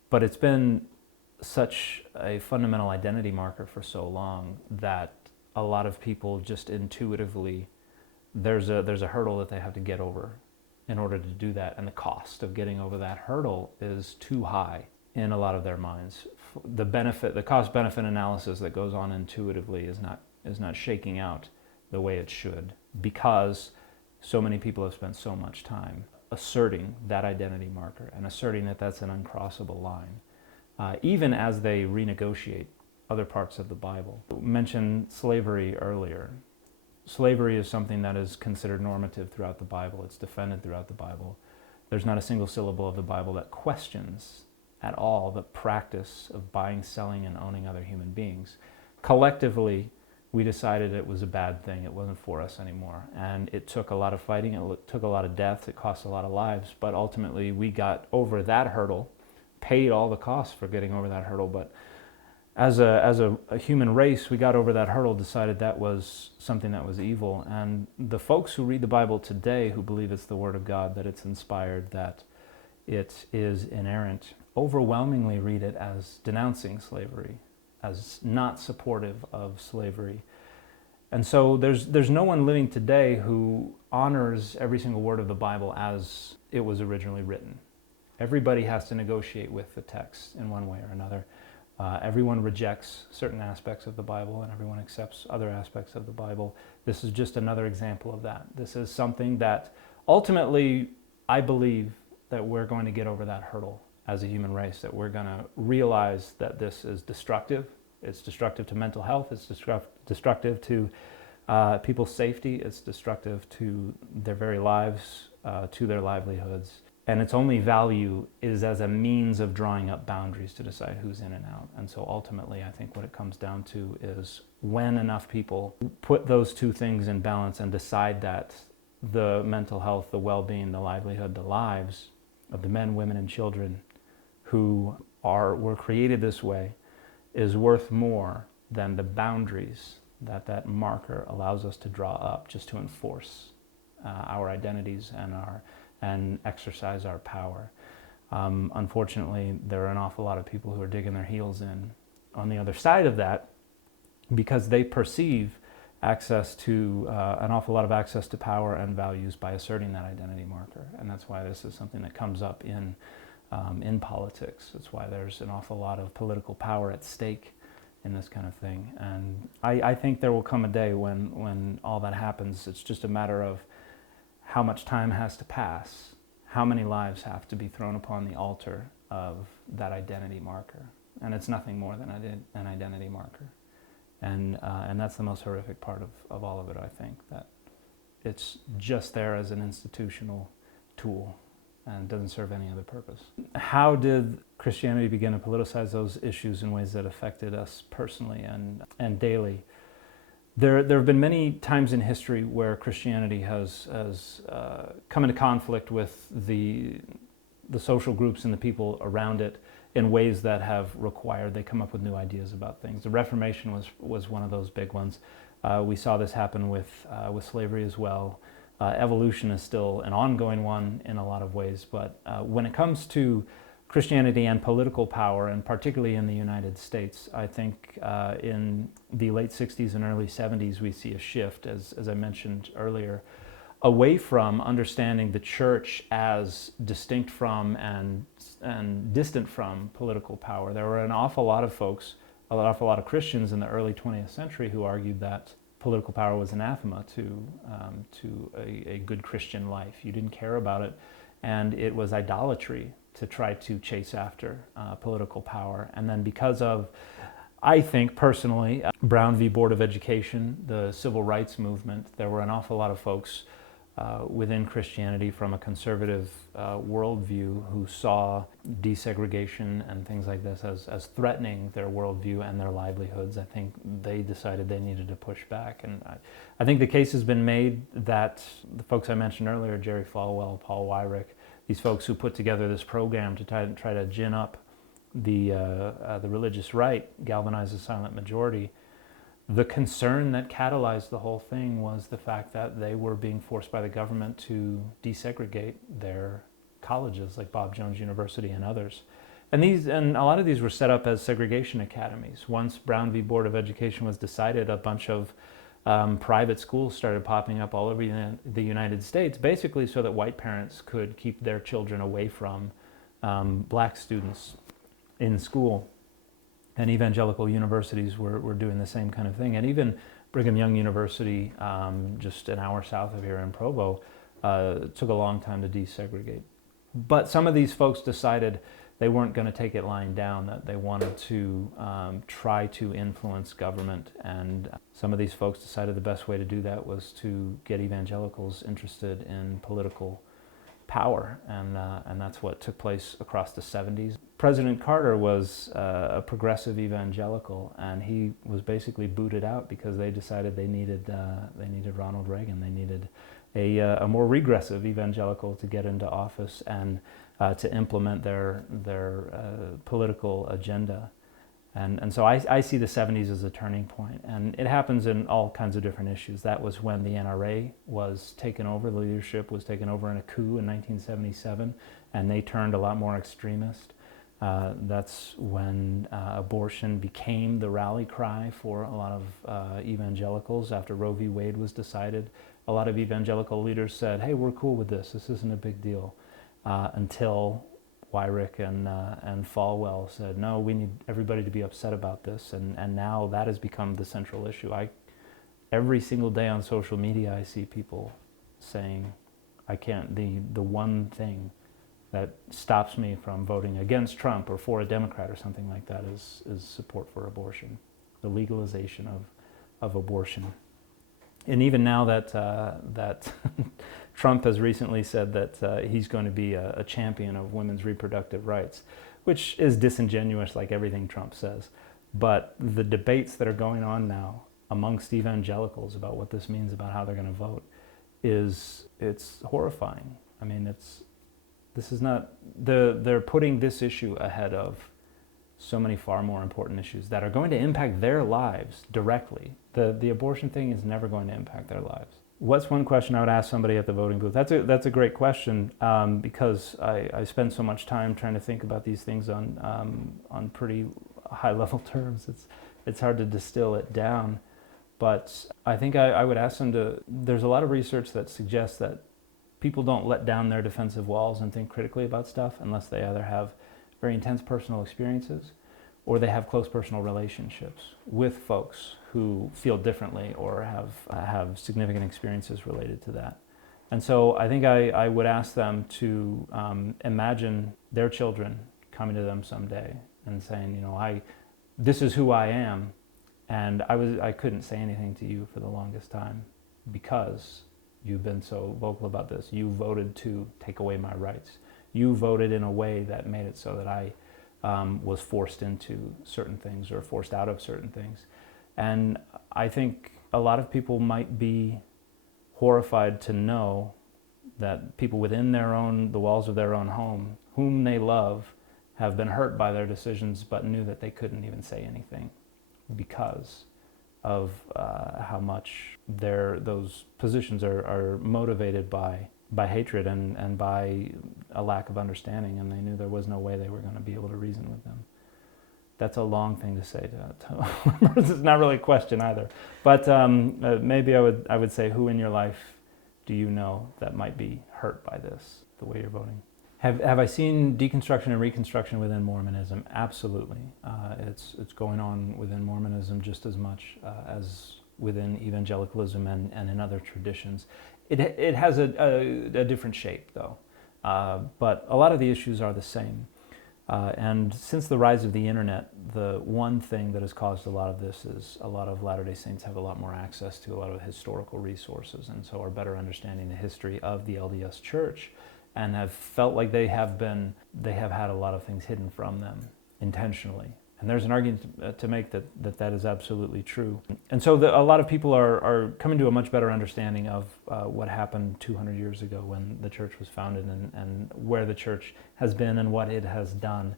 But it's been such a fundamental identity marker for so long that a lot of people just intuitively, there's a hurdle that they have to get over in order to do that, and the cost of getting over that hurdle is too high in a lot of their minds. The cost-benefit analysis that goes on intuitively is not shaking out the way it should, because so many people have spent so much time asserting that identity marker and asserting that that's an uncrossable line, even as they renegotiate other parts of the Bible. I mentioned slavery earlier. Slavery is something that is considered normative throughout the Bible. It's defended throughout the Bible. There's not a single syllable of the Bible that questions at all the practice of buying, selling, and owning other human beings. Collectively, we decided it was a bad thing. It wasn't for us anymore. And it took a lot of fighting. It took a lot of death. It cost a lot of lives. But ultimately, we got over that hurdle, paid all the costs for getting over that hurdle. But as a human race, we got over that hurdle, decided that was something that was evil. And the folks who read the Bible today, who believe it's the Word of God, that it's inspired, that it is inerrant, overwhelmingly read it as denouncing slavery, as not supportive of slavery. And so there's no one living today who honors every single word of the Bible as it was originally written. Everybody has to negotiate with the text in one way or another. Everyone rejects certain aspects of the Bible, and everyone accepts other aspects of the Bible. This is just another example of that. This is something that ultimately I believe that we're going to get over that hurdle as a human race, that we're going to realize that this is destructive. It's destructive to mental health. It's destructive to people's safety. It's destructive to their very lives, to their livelihoods. And its only value is as a means of drawing up boundaries to decide who's in and out. And so ultimately, I think what it comes down to is when enough people put those two things in balance and decide that the mental health, the well-being, the livelihood, the lives of the men, women, and children who were created this way is worth more than the boundaries that marker allows us to draw up just to enforce our identities and exercise our power. Unfortunately, there are an awful lot of people who are digging their heels in on the other side of that because they perceive access to an awful lot of access to power and values by asserting that identity marker. And that's why this is something that comes up in politics. It's why there's an awful lot of political power at stake in this kind of thing. And I think there will come a day when all that happens. It's just a matter of how much time has to pass, how many lives have to be thrown upon the altar of that identity marker. And it's nothing more than an identity marker. And that's the most horrific part of all of it, I think, that It's just there as an institutional tool and doesn't serve any other purpose. How did Christianity begin to politicize those issues in ways that affected us personally and daily? There have been many times in history where Christianity has come into conflict with the social groups and the people around it in ways that have required they come up with new ideas about things. The Reformation was one of those big ones. We saw this happen with slavery as well. Evolution is still an ongoing one in a lot of ways, but when it comes to Christianity and political power, and particularly in the United States, I think in the late 60s and early 70s we see a shift, as I mentioned earlier, away from understanding the church as distinct from and distant from political power. There were an awful lot of folks, an awful lot of Christians in the early 20th century who argued that political power was anathema to a good Christian life. You didn't care about it, and it was idolatry to try to chase after political power. And then because of, I think personally, Brown v. Board of Education, the civil rights movement, there were an awful lot of folks within Christianity from a conservative worldview who saw desegregation and things like this as threatening their worldview and their livelihoods. I think they decided they needed to push back. And I think the case has been made that the folks I mentioned earlier, Jerry Falwell, Paul Weyrich, these folks who put together this program to try to gin up the religious right, galvanize the silent majority, the concern that catalyzed the whole thing was the fact that they were being forced by the government to desegregate their colleges, like Bob Jones University and others. And a lot of these were set up as segregation academies. Once Brown v. Board of Education was decided, a bunch of private schools started popping up all over the United States, basically so that white parents could keep their children away from black students in school. And evangelical universities were doing the same kind of thing. And even Brigham Young University, just an hour south of here in Provo, took a long time to desegregate. But some of these folks decided they weren't going to take it lying down, that they wanted to try to influence government. And some of these folks decided the best way to do that was to get evangelicals interested in political power, and that's what took place across the 70s. President Carter was a progressive evangelical, and he was basically booted out because they decided they needed Ronald Reagan. They needed a more regressive evangelical to get into office and to implement their political agenda. And so I see the 70s as a turning point, and it happens in all kinds of different issues. That was when the NRA was taken over, the leadership was taken over in a coup in 1977, and they turned a lot more extremist. That's when abortion became the rally cry for a lot of evangelicals. After Roe v. Wade was decided, a lot of evangelical leaders said, hey, we're cool with this isn't a big deal, until Weyrich and Falwell said, no, we need everybody to be upset about this, and now that has become the central issue. Every single day on social media I see people saying, I can't, the one thing that stops me from voting against Trump or for a Democrat or something like that is support for abortion, the legalization of abortion. And even now that Trump has recently said that he's going to be a champion of women's reproductive rights, which is disingenuous like everything Trump says. But the debates that are going on now amongst evangelicals about what this means about how they're going to vote it's horrifying. I mean, they're putting this issue ahead of so many far more important issues that are going to impact their lives directly. The abortion thing is never going to impact their lives. What's one question I would ask somebody at the voting booth? That's a great question, because I spend so much time trying to think about these things on pretty high level terms. It's hard to distill it down, but I think I would ask them to. There's a lot of research that suggests that people don't let down their defensive walls and think critically about stuff unless they either have very intense personal experiences or they have close personal relationships with folks who feel differently or have significant experiences related to that. And so I think I would ask them to imagine their children coming to them someday and saying, this is who I am, and I couldn't say anything to you for the longest time because You've been so vocal about this. You voted to take away my rights. You voted in a way that made it so that I was forced into certain things or forced out of certain things. And I think a lot of people might be horrified to know that people within the walls of their own home, whom they love, have been hurt by their decisions, but knew that they couldn't even say anything because of how much those positions are motivated by hatred and by a lack of understanding, and they knew there was no way they were going to be able to reason with them. That's a long thing to say to this is not really a question either, but maybe I would say, who in your life do you know that might be hurt by this, the way you're voting? Have I seen deconstruction and reconstruction within Mormonism? Absolutely. It's going on within Mormonism just as much as within evangelicalism and in other traditions. It has a different shape, though, but a lot of the issues are the same. And since the rise of the internet, the one thing that has caused a lot of this is a lot of Latter-day Saints have a lot more access to a lot of historical resources, and so are better understanding the history of the LDS Church, and have felt like they have had a lot of things hidden from them intentionally. And there's an argument to make that is absolutely true. And so a lot of people are coming to a much better understanding of what happened 200 years ago when the church was founded, and where the church has been and what it has done,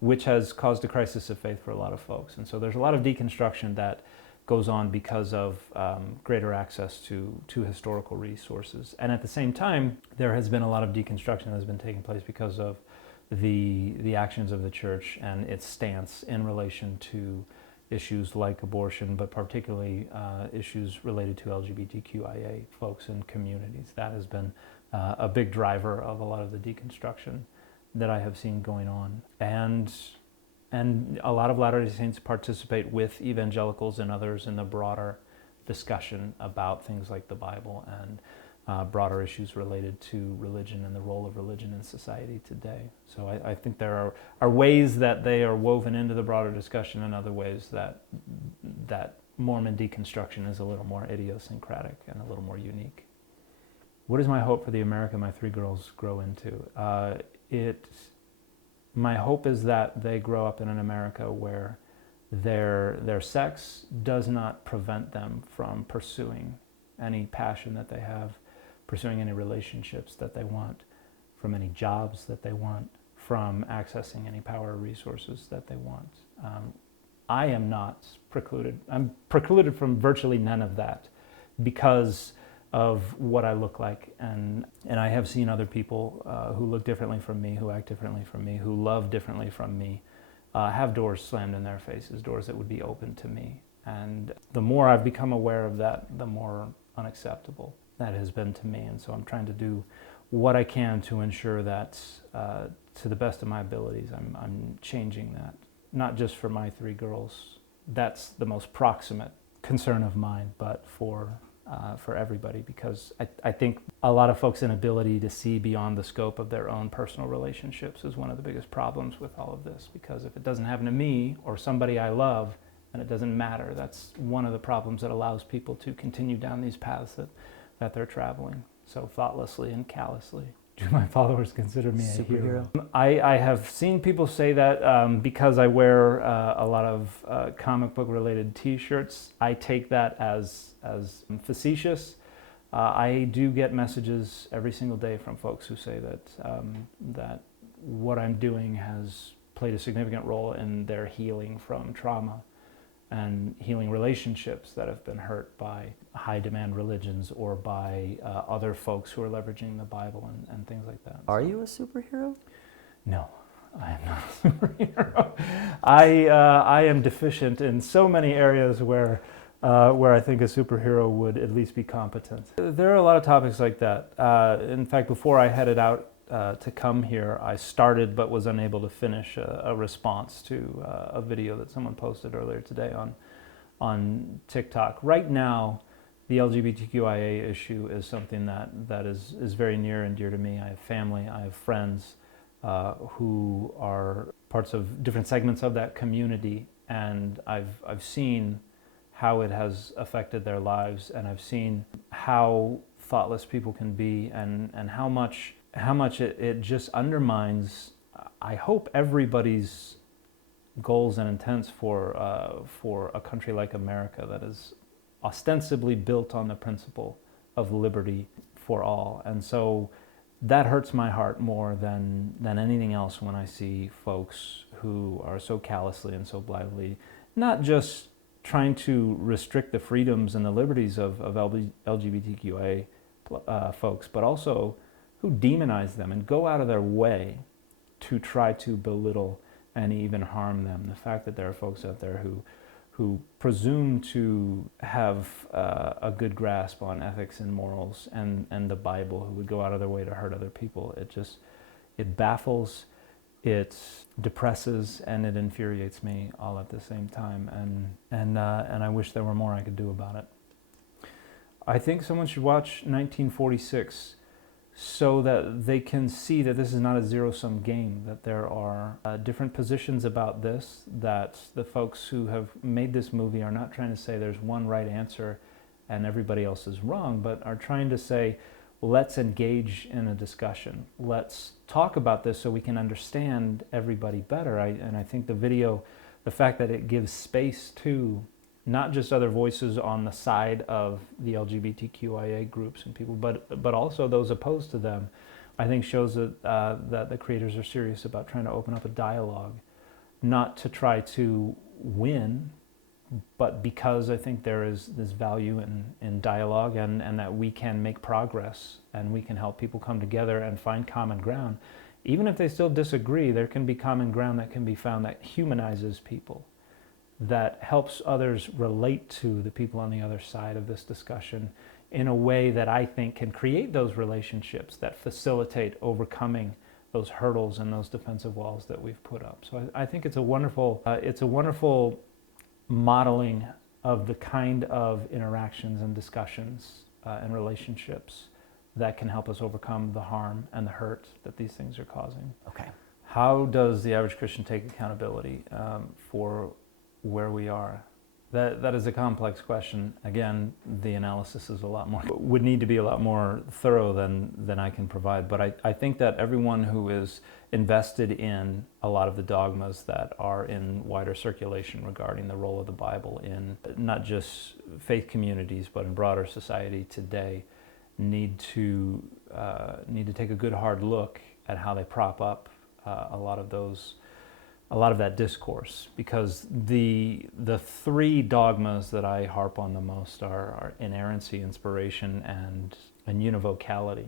which has caused a crisis of faith for a lot of folks. And so there's a lot of deconstruction that goes on because of greater access to historical resources. And at the same time, there has been a lot of deconstruction that has been taking place because of the actions of the church and its stance in relation to issues like abortion, but particularly issues related to LGBTQIA folks and communities. That has been a big driver of a lot of the deconstruction that I have seen going on. And a lot of Latter-day Saints participate with evangelicals and others in the broader discussion about things like the Bible and broader issues related to religion and the role of religion in society today. So I think there are ways that they are woven into the broader discussion, and other ways that Mormon deconstruction is a little more idiosyncratic and a little more unique. What is my hope for the America my three girls grow into? My hope is that they grow up in an America where their sex does not prevent them from pursuing any passion that they have, pursuing any relationships that they want, from any jobs that they want, from accessing any power or resources that they want. I am not precluded. I'm precluded from virtually none of that because of what I look like, and I have seen other people who look differently from me, who act differently from me, who love differently from me, have doors slammed in their faces, doors that would be open to me. And the more I've become aware of that, the more unacceptable that has been to me. And so I'm trying to do what I can to ensure that, to the best of my abilities, I'm changing that. Not just for my three girls, that's the most proximate concern of mine, but for everybody, because I think a lot of folks' inability to see beyond the scope of their own personal relationships is one of the biggest problems with all of this. Because if it doesn't happen to me or somebody I love, then it doesn't matter. That's one of the problems that allows people to continue down these paths that they're traveling so thoughtlessly and callously. Do my followers consider me a hero? I have seen people say that because I wear a lot of comic book related t-shirts. I take that as facetious. I do get messages every single day from folks who say that what I'm doing has played a significant role in their healing from trauma and healing relationships that have been hurt by high demand religions or by other folks who are leveraging the Bible and things like that. Are you a superhero? No, I am not a superhero. I am deficient in so many areas where I think a superhero would at least be competent. There are a lot of topics like that. In fact, before I headed out to come here, I started but was unable to finish a response to a video that someone posted earlier today on TikTok. Right now, the LGBTQIA issue is something that is very near and dear to me. I have family, I have friends who are parts of different segments of that community, and I've seen how it has affected their lives, and I've seen how thoughtless people can be, and how much it just undermines, I hope, everybody's goals and intents for a country like America that is ostensibly built on the principle of liberty for all. And so that hurts my heart more than anything else when I see folks who are so callously and so blithely not just trying to restrict the freedoms and the liberties of LGBTQA folks, but also who demonize them and go out of their way to try to belittle and even harm them. The fact that there are folks out there who presume to have a good grasp on ethics and morals and the Bible, who would go out of their way to hurt other people, it baffles, it depresses, and it infuriates me all at the same time. And I wish there were more I could do about it. I think someone should watch 1946 so that they can see that this is not a zero-sum game, that there are different positions about this, that the folks who have made this movie are not trying to say there's one right answer and everybody else is wrong, but are trying to say, let's engage in a discussion. Let's talk about this so we can understand everybody better. And I think the video, the fact that it gives space to not just other voices on the side of the LGBTQIA groups and people, but also those opposed to them, I think shows that the creators are serious about trying to open up a dialogue, not to try to win, but because I think there is this value in dialogue and that we can make progress and we can help people come together and find common ground. Even if they still disagree, there can be common ground that can be found that humanizes people, that helps others relate to the people on the other side of this discussion in a way that I think can create those relationships that facilitate overcoming those hurdles and those defensive walls that we've put up. So I think it's a wonderful modeling of the kind of interactions and discussions and relationships that can help us overcome the harm and the hurt that these things are causing. Okay. How does the average Christian take accountability for where we are? That is a complex question. Again, the analysis is would need to be a lot more thorough than I can provide. But I think that everyone who is invested in a lot of the dogmas that are in wider circulation regarding the role of the Bible in not just faith communities, but in broader society today, need to take a good hard look at how they prop up a lot of that discourse, because the three dogmas that I harp on the most are inerrancy, inspiration, and univocality.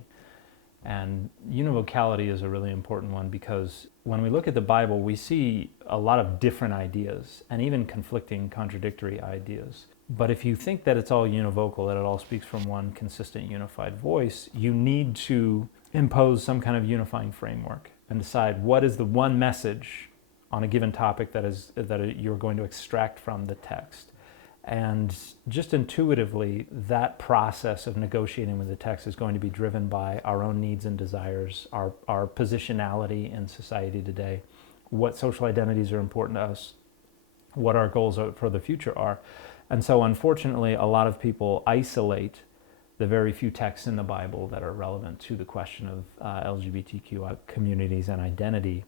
And univocality is a really important one because when we look at the Bible, we see a lot of different ideas and even conflicting, contradictory ideas. But if you think that it's all univocal, that it all speaks from one consistent, unified voice, you need to impose some kind of unifying framework and decide what is the one message on a given topic that you're going to extract from the text. And just intuitively, that process of negotiating with the text is going to be driven by our own needs and desires, our positionality in society today, what social identities are important to us, what our goals for the future are. And so unfortunately, a lot of people isolate the very few texts in the Bible that are relevant to the question of LGBTQ communities and identity,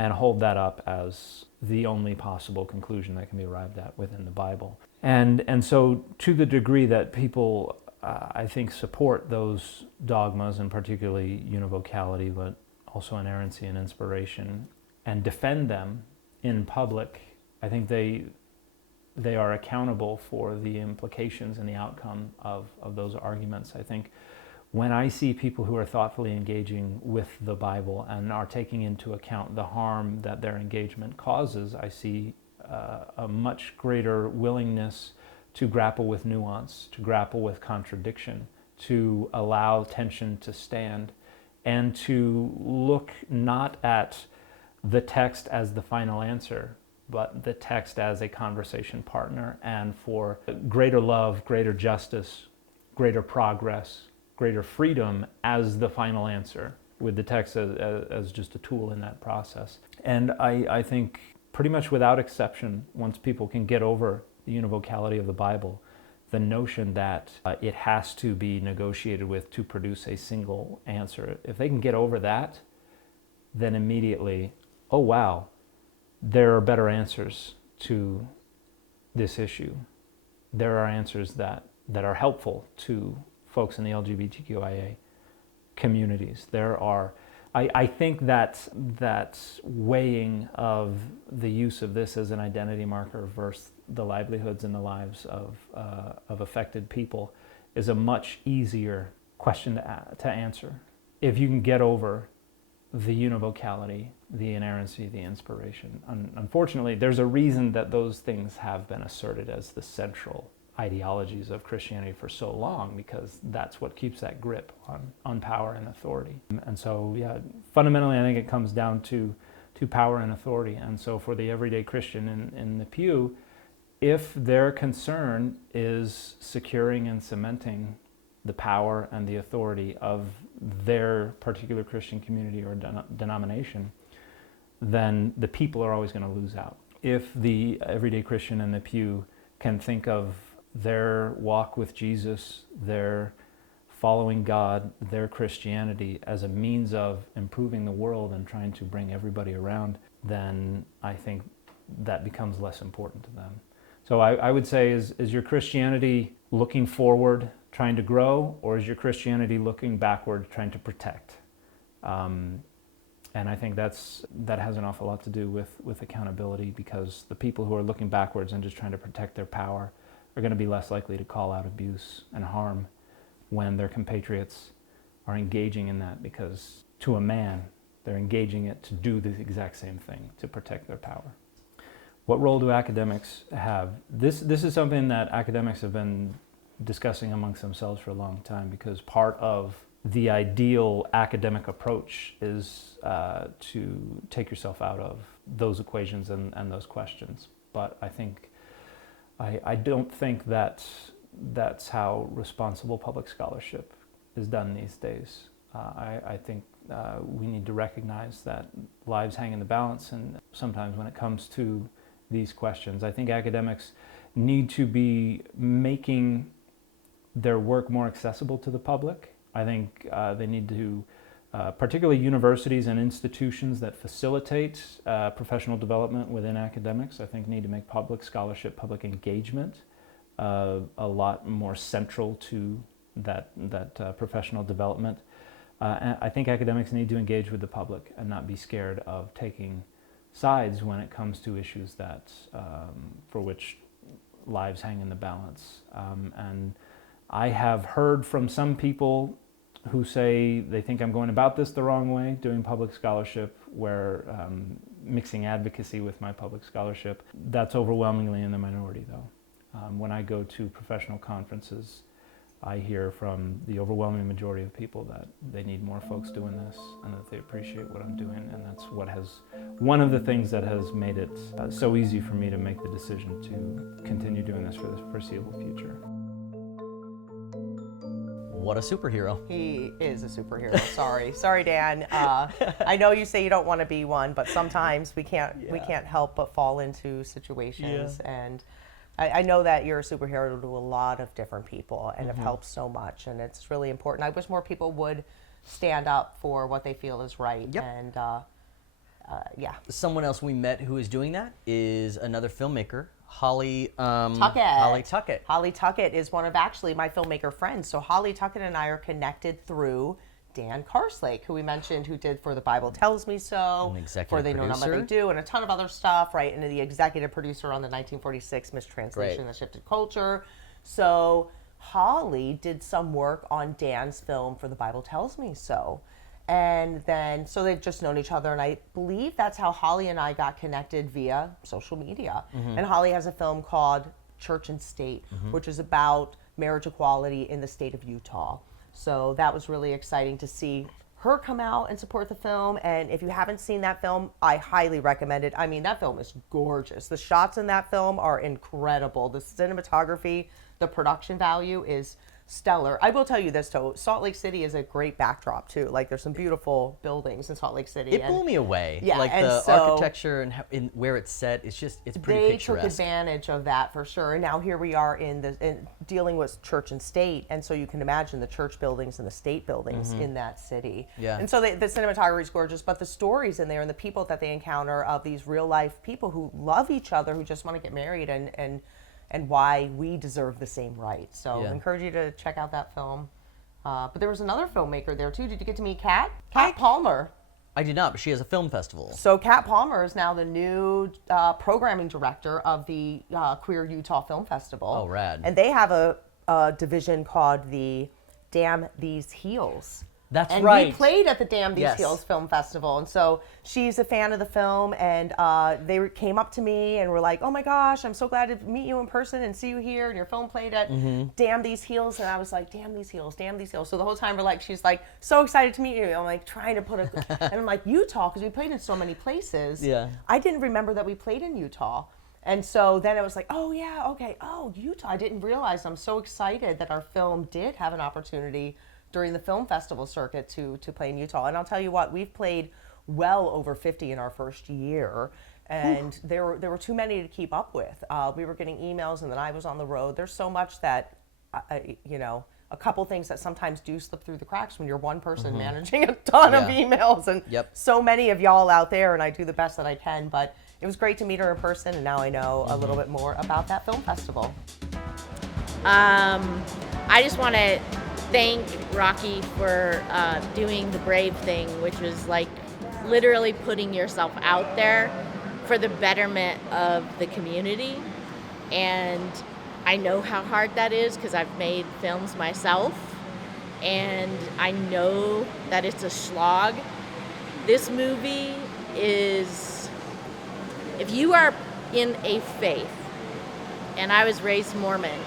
and hold that up as the only possible conclusion that can be arrived at within the Bible. And so to the degree that people, I think, support those dogmas, and particularly univocality, but also inerrancy and inspiration, and defend them in public, I think they are accountable for the implications and the outcome of those arguments. I think when I see people who are thoughtfully engaging with the Bible and are taking into account the harm that their engagement causes, I see a much greater willingness to grapple with nuance, to grapple with contradiction, to allow tension to stand, and to look not at the text as the final answer, but the text as a conversation partner, and for greater love, greater justice, greater progress, greater freedom as the final answer, with the text as just a tool in that process. And I think pretty much without exception, once people can get over the univocality of the Bible, the notion that it has to be negotiated with to produce a single answer. If they can get over that, then immediately, oh wow, there are better answers to this issue. There are answers that are helpful to folks in the LGBTQIA communities. I think that weighing of the use of this as an identity marker versus the livelihoods and the lives of affected people is a much easier question to answer. If you can get over the univocality, the inerrancy, the inspiration. Unfortunately, there's a reason that those things have been asserted as the central ideologies of Christianity for so long, because that's what keeps that grip on power and authority. And so, yeah, fundamentally, I think it comes down to power and authority. And so for the everyday Christian in the pew, if their concern is securing and cementing the power and the authority of their particular Christian community or denomination, then the people are always going to lose out. If the everyday Christian in the pew can think of their walk with Jesus, their following God, their Christianity as a means of improving the world and trying to bring everybody around, then I think that becomes less important to them. So I would say, is your Christianity looking forward, trying to grow, or is your Christianity looking backward, trying to protect? And I think that has an awful lot to do with accountability, because the people who are looking backwards and just trying to protect their power are going to be less likely to call out abuse and harm when their compatriots are engaging in that, because to a man, they're engaging it to do the exact same thing, to protect their power. What role do academics have? This is something that academics have been discussing amongst themselves for a long time, because part of the ideal academic approach is to take yourself out of those equations and those questions. But I don't think that's how responsible public scholarship is done these days. I think we need to recognize that lives hang in the balance, and sometimes when it comes to these questions, I think academics need to be making their work more accessible to the public. I think they need to, particularly universities and institutions that facilitate professional development within academics, I think need to make public scholarship, public engagement a lot more central to that professional development. And I think academics need to engage with the public and not be scared of taking sides when it comes to issues that for which lives hang in the balance. And I have heard from some people who say they think I'm going about this the wrong way, doing public scholarship, where mixing advocacy with my public scholarship. That's overwhelmingly in the minority, though. When I go to professional conferences, I hear from the overwhelming majority of people that they need more folks doing this and that they appreciate what I'm doing, and that's one of the things that has made it so easy for me to make the decision to continue doing this for the foreseeable future. What a superhero. He is a superhero. Sorry, Dan. I know you say you don't want to be one, but sometimes we can't help but fall into situations. Yeah. And I know that you're a superhero to a lot of different people and have helped so much. And it's really important. I wish more people would stand up for what they feel is right. Yep. And Someone else we met who is doing that is another filmmaker, Holly Tuckett. Holly Tuckett. Holly Tuckett is one of actually my filmmaker friends. So Holly Tuckett and I are connected through Dan Karslake, who we mentioned, who did For the Bible Tells Me So, An executive For They Know Not What They Do, and a ton of other stuff, right? And the executive producer on the 1946 Mistranslation That Shifted Culture. So Holly did some work on Dan's film For the Bible Tells Me So. And then, so they've just known each other, and I believe that's how Holly and I got connected via social media. And Holly has a film called Church and State, which is about marriage equality in the state of Utah. So that was really exciting to see her come out and support the film. And if you haven't seen that film, I highly recommend it. I mean, that film is gorgeous. The shots in that film are incredible. The cinematography, the production value is stellar. I will tell you this, though. Salt Lake City is a great backdrop, too. Like, there's some beautiful buildings in Salt Lake City. It blew me away. Yeah, like and the so architecture and where it's set. It's pretty they picturesque. took advantage of that for sure. And now here we are in dealing with church and state, and so you can imagine the church buildings and the state buildings in that city. Yeah. And so the cinematography is gorgeous, but the stories in there and the people that they encounter of these real life people who love each other, who just want to get married, and why we deserve the same rights. So I encourage you to check out that film. But there was another filmmaker there too. Did you get to meet Kat? Kat Palmer. I did not, but she has a film festival. So Kat Palmer is now the new programming director of the Queer Utah Film Festival. Oh, rad. And they have a division called the Damn These Heels. That's and right. we played at the Damn These Yes. Heels Film Festival. And so she's a fan of the film, and they came up to me and were like, oh my gosh, I'm so glad to meet you in person and see you here. And your film played at Damn These Heels. And I was like, Damn These Heels, Damn These Heels. So the whole time she's like, so excited to meet you. I'm like trying to put and I'm like, Utah, because we played in so many places. Yeah. I didn't remember that we played in Utah. And so then it was like, oh yeah, okay, oh, Utah. I didn't realize. I'm so excited that our film did have an opportunity during the film festival circuit to play in Utah. And I'll tell you what, we've played well over 50 in our first year, and there were too many to keep up with. We were getting emails, and then I was on the road. There's so much that, a couple things that sometimes do slip through the cracks when you're one person managing a ton of emails, and so many of y'all out there, and I do the best that I can. But it was great to meet her in person, and now I know a little bit more about that film festival. I just want to thank Rocky for doing the brave thing, which was like literally putting yourself out there for the betterment of the community. And I know how hard that is because I've made films myself, and I know that it's a slog. This movie is, if you are in a faith, and I was raised Mormon,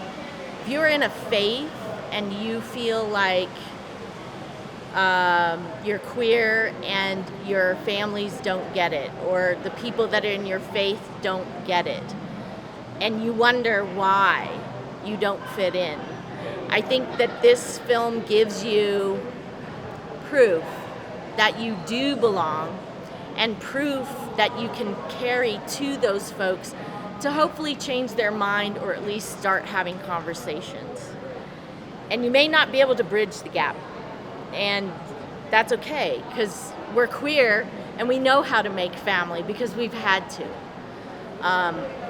if you're in a faith and you feel like you're queer and your families don't get it, or the people that are in your faith don't get it, and you wonder why you don't fit in, I think that this film gives you proof that you do belong, and proof that you can carry to those folks to hopefully change their mind, or at least start having conversations. And you may not be able to bridge the gap, and that's okay, because we're queer and we know how to make family because we've had to.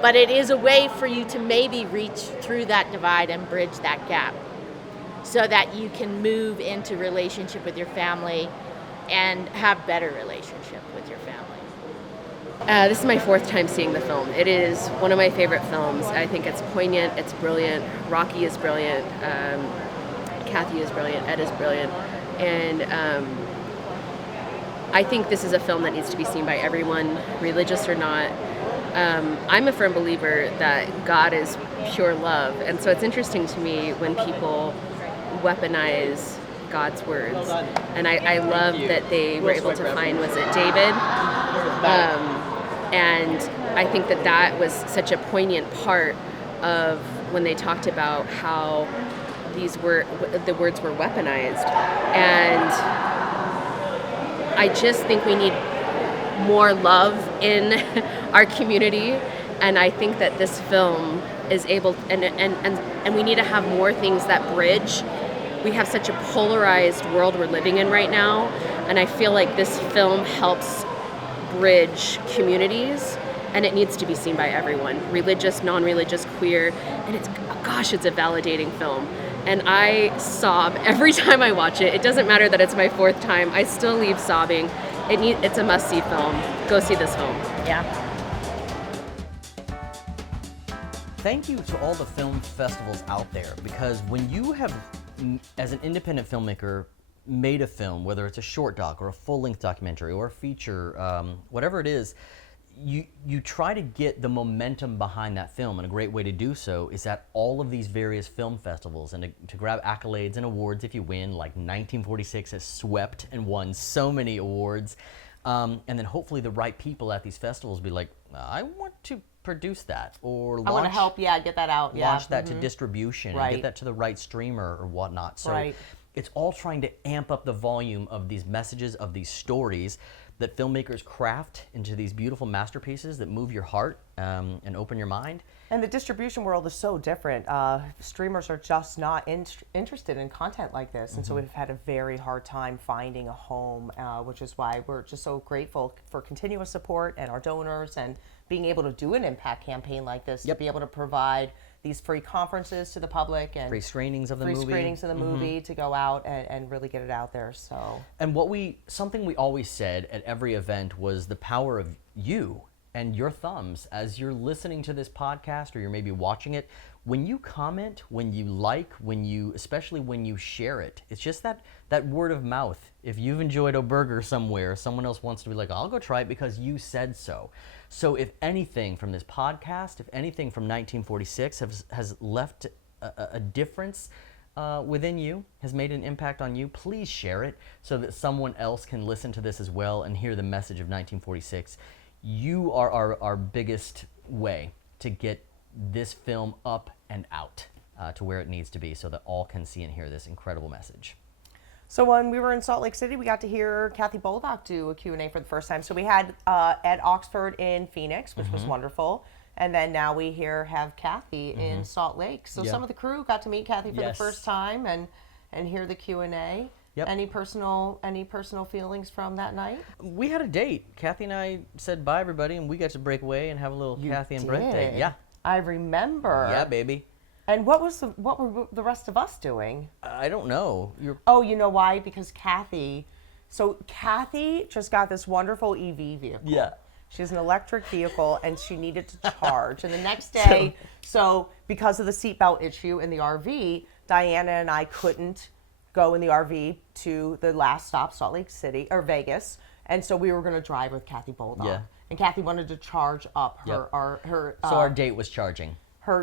But it is a way for you to maybe reach through that divide and bridge that gap so that you can move into relationship with your family and have better relationship with your family. This is my fourth time seeing the film. It is one of my favorite films. I think it's poignant, it's brilliant. Rocky is brilliant. Kathy is brilliant. Ed is brilliant. And I think this is a film that needs to be seen by everyone, religious or not. I'm a firm believer that God is pure love. And so it's interesting to me when people weaponize God's words. And I love that they were able to find, was it David? And I think that that was such a poignant part of when they talked about how the words were weaponized. And I just think we need more love in our community, and I think that this film is able, and we need to have more things that bridge. We have such a polarized world we're living in right now, and I feel like this film helps bridge communities, and it needs to be seen by everyone, religious, non-religious, queer, and it's a validating film. And I sob every time I watch it. It doesn't matter that it's my fourth time. I still leave sobbing. It's a must-see film. Go see this film. Yeah. Thank you to all the film festivals out there, because when you have, as an independent filmmaker, made a film, whether it's a short doc or a full-length documentary or a feature, whatever it is, you try to get the momentum behind that film, and a great way to do so is at all of these various film festivals, and to grab accolades and awards if you win, like 1946 has swept and won so many awards, and then hopefully the right people at these festivals be like, I want to produce that or I want to help, get that out. Launch that to distribution and Right. get that to the right streamer or whatnot. So Right. it's all trying to amp up the volume of these messages, of these stories that filmmakers craft into these beautiful masterpieces that move your heart and open your mind. And the distribution world is so different. Streamers are just not interested in content like this. And so we've had a very hard time finding a home, which is why we're just so grateful for continuous support and our donors and being able to do an impact campaign like this, to be able to provide these free conferences to the public and Free screenings of the free movie. screenings of the movie to go out and really get it out there. So And something we always said at every event was the power of you and your thumbs as you're listening to this podcast or you're maybe watching it. When you comment, when you like, especially when you share it, it's just that word of mouth. If you've enjoyed a burger somewhere, someone else wants to be like, I'll go try it because you said so. So if anything from this podcast, if anything from 1946 has left a difference within you, has made an impact on you, please share it so that someone else can listen to this as well and hear the message of 1946. You are our biggest way to get this film up and out to where it needs to be so that all can see and hear this incredible message. So when we were in Salt Lake City, we got to hear Kathy Baldock do a Q&A for the first time. So we had Ed Oxford in Phoenix, which was wonderful. And then now we have Kathy in Salt Lake. So some of the crew got to meet Kathy for the first time and hear the Q&A. Yep. Any personal feelings from that night? We had a date. Kathy and I said bye, everybody, and we got to break away and have a little Kathy and Brent date. Yeah. I remember. Yeah, baby. And what were the rest of us doing? I don't know. Oh, you know why? Because Kathy just got this wonderful EV vehicle. Yeah. She has an electric vehicle and she needed to charge. And the next day, so because of the seatbelt issue in the RV, Diana and I couldn't go in the RV to the last stop, Salt Lake City or Vegas. And so we were going to drive with Kathy Baldock. Yeah. And Kathy wanted to charge up her So our date was charging.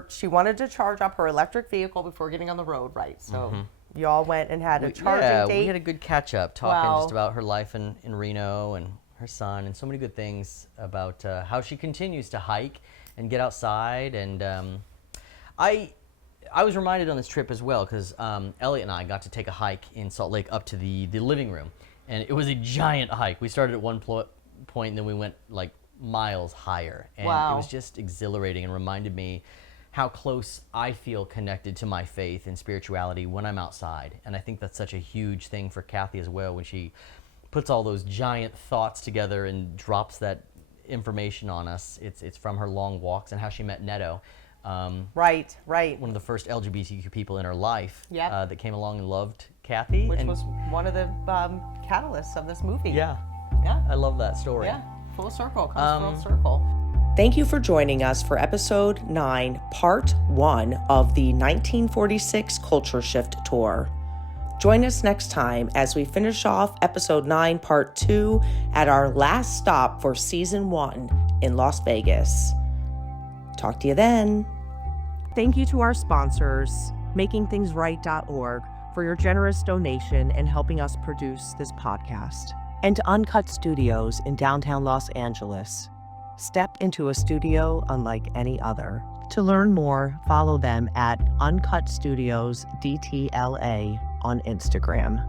She wanted to charge up her electric vehicle before getting on the road, right? So y'all went and had a charging date. We had a good catch up talking just about her life in Reno and her son and so many good things about how she continues to hike and get outside. And I was reminded on this trip as well because Elliot and I got to take a hike in Salt Lake up to the living room. And it was a giant hike. We started at one point and then we went like miles higher. And it was just exhilarating and reminded me how close I feel connected to my faith and spirituality when I'm outside. And I think that's such a huge thing for Kathy as well when she puts all those giant thoughts together and drops that information on us. It's from her long walks and how she met Neto. Right. One of the first LGBTQ people in her life Yep. that came along and loved Kathy. Which was one of the catalysts of this movie. Yeah. Yeah. I love that story. Yeah. Full circle. Comes full circle. Thank you for joining us for episode 9, part 1 of the 1946 Culture Shift Tour. Join us next time as we finish off episode 9, part 2 at our last stop for season 1 in Las Vegas. Talk to you then. Thank you to our sponsors, makingthingsright.org, for your generous donation and helping us produce this podcast. And to Uncut Studios in downtown Los Angeles. Step into a studio unlike any other. To learn more, follow them at Uncut Studios DTLA on Instagram.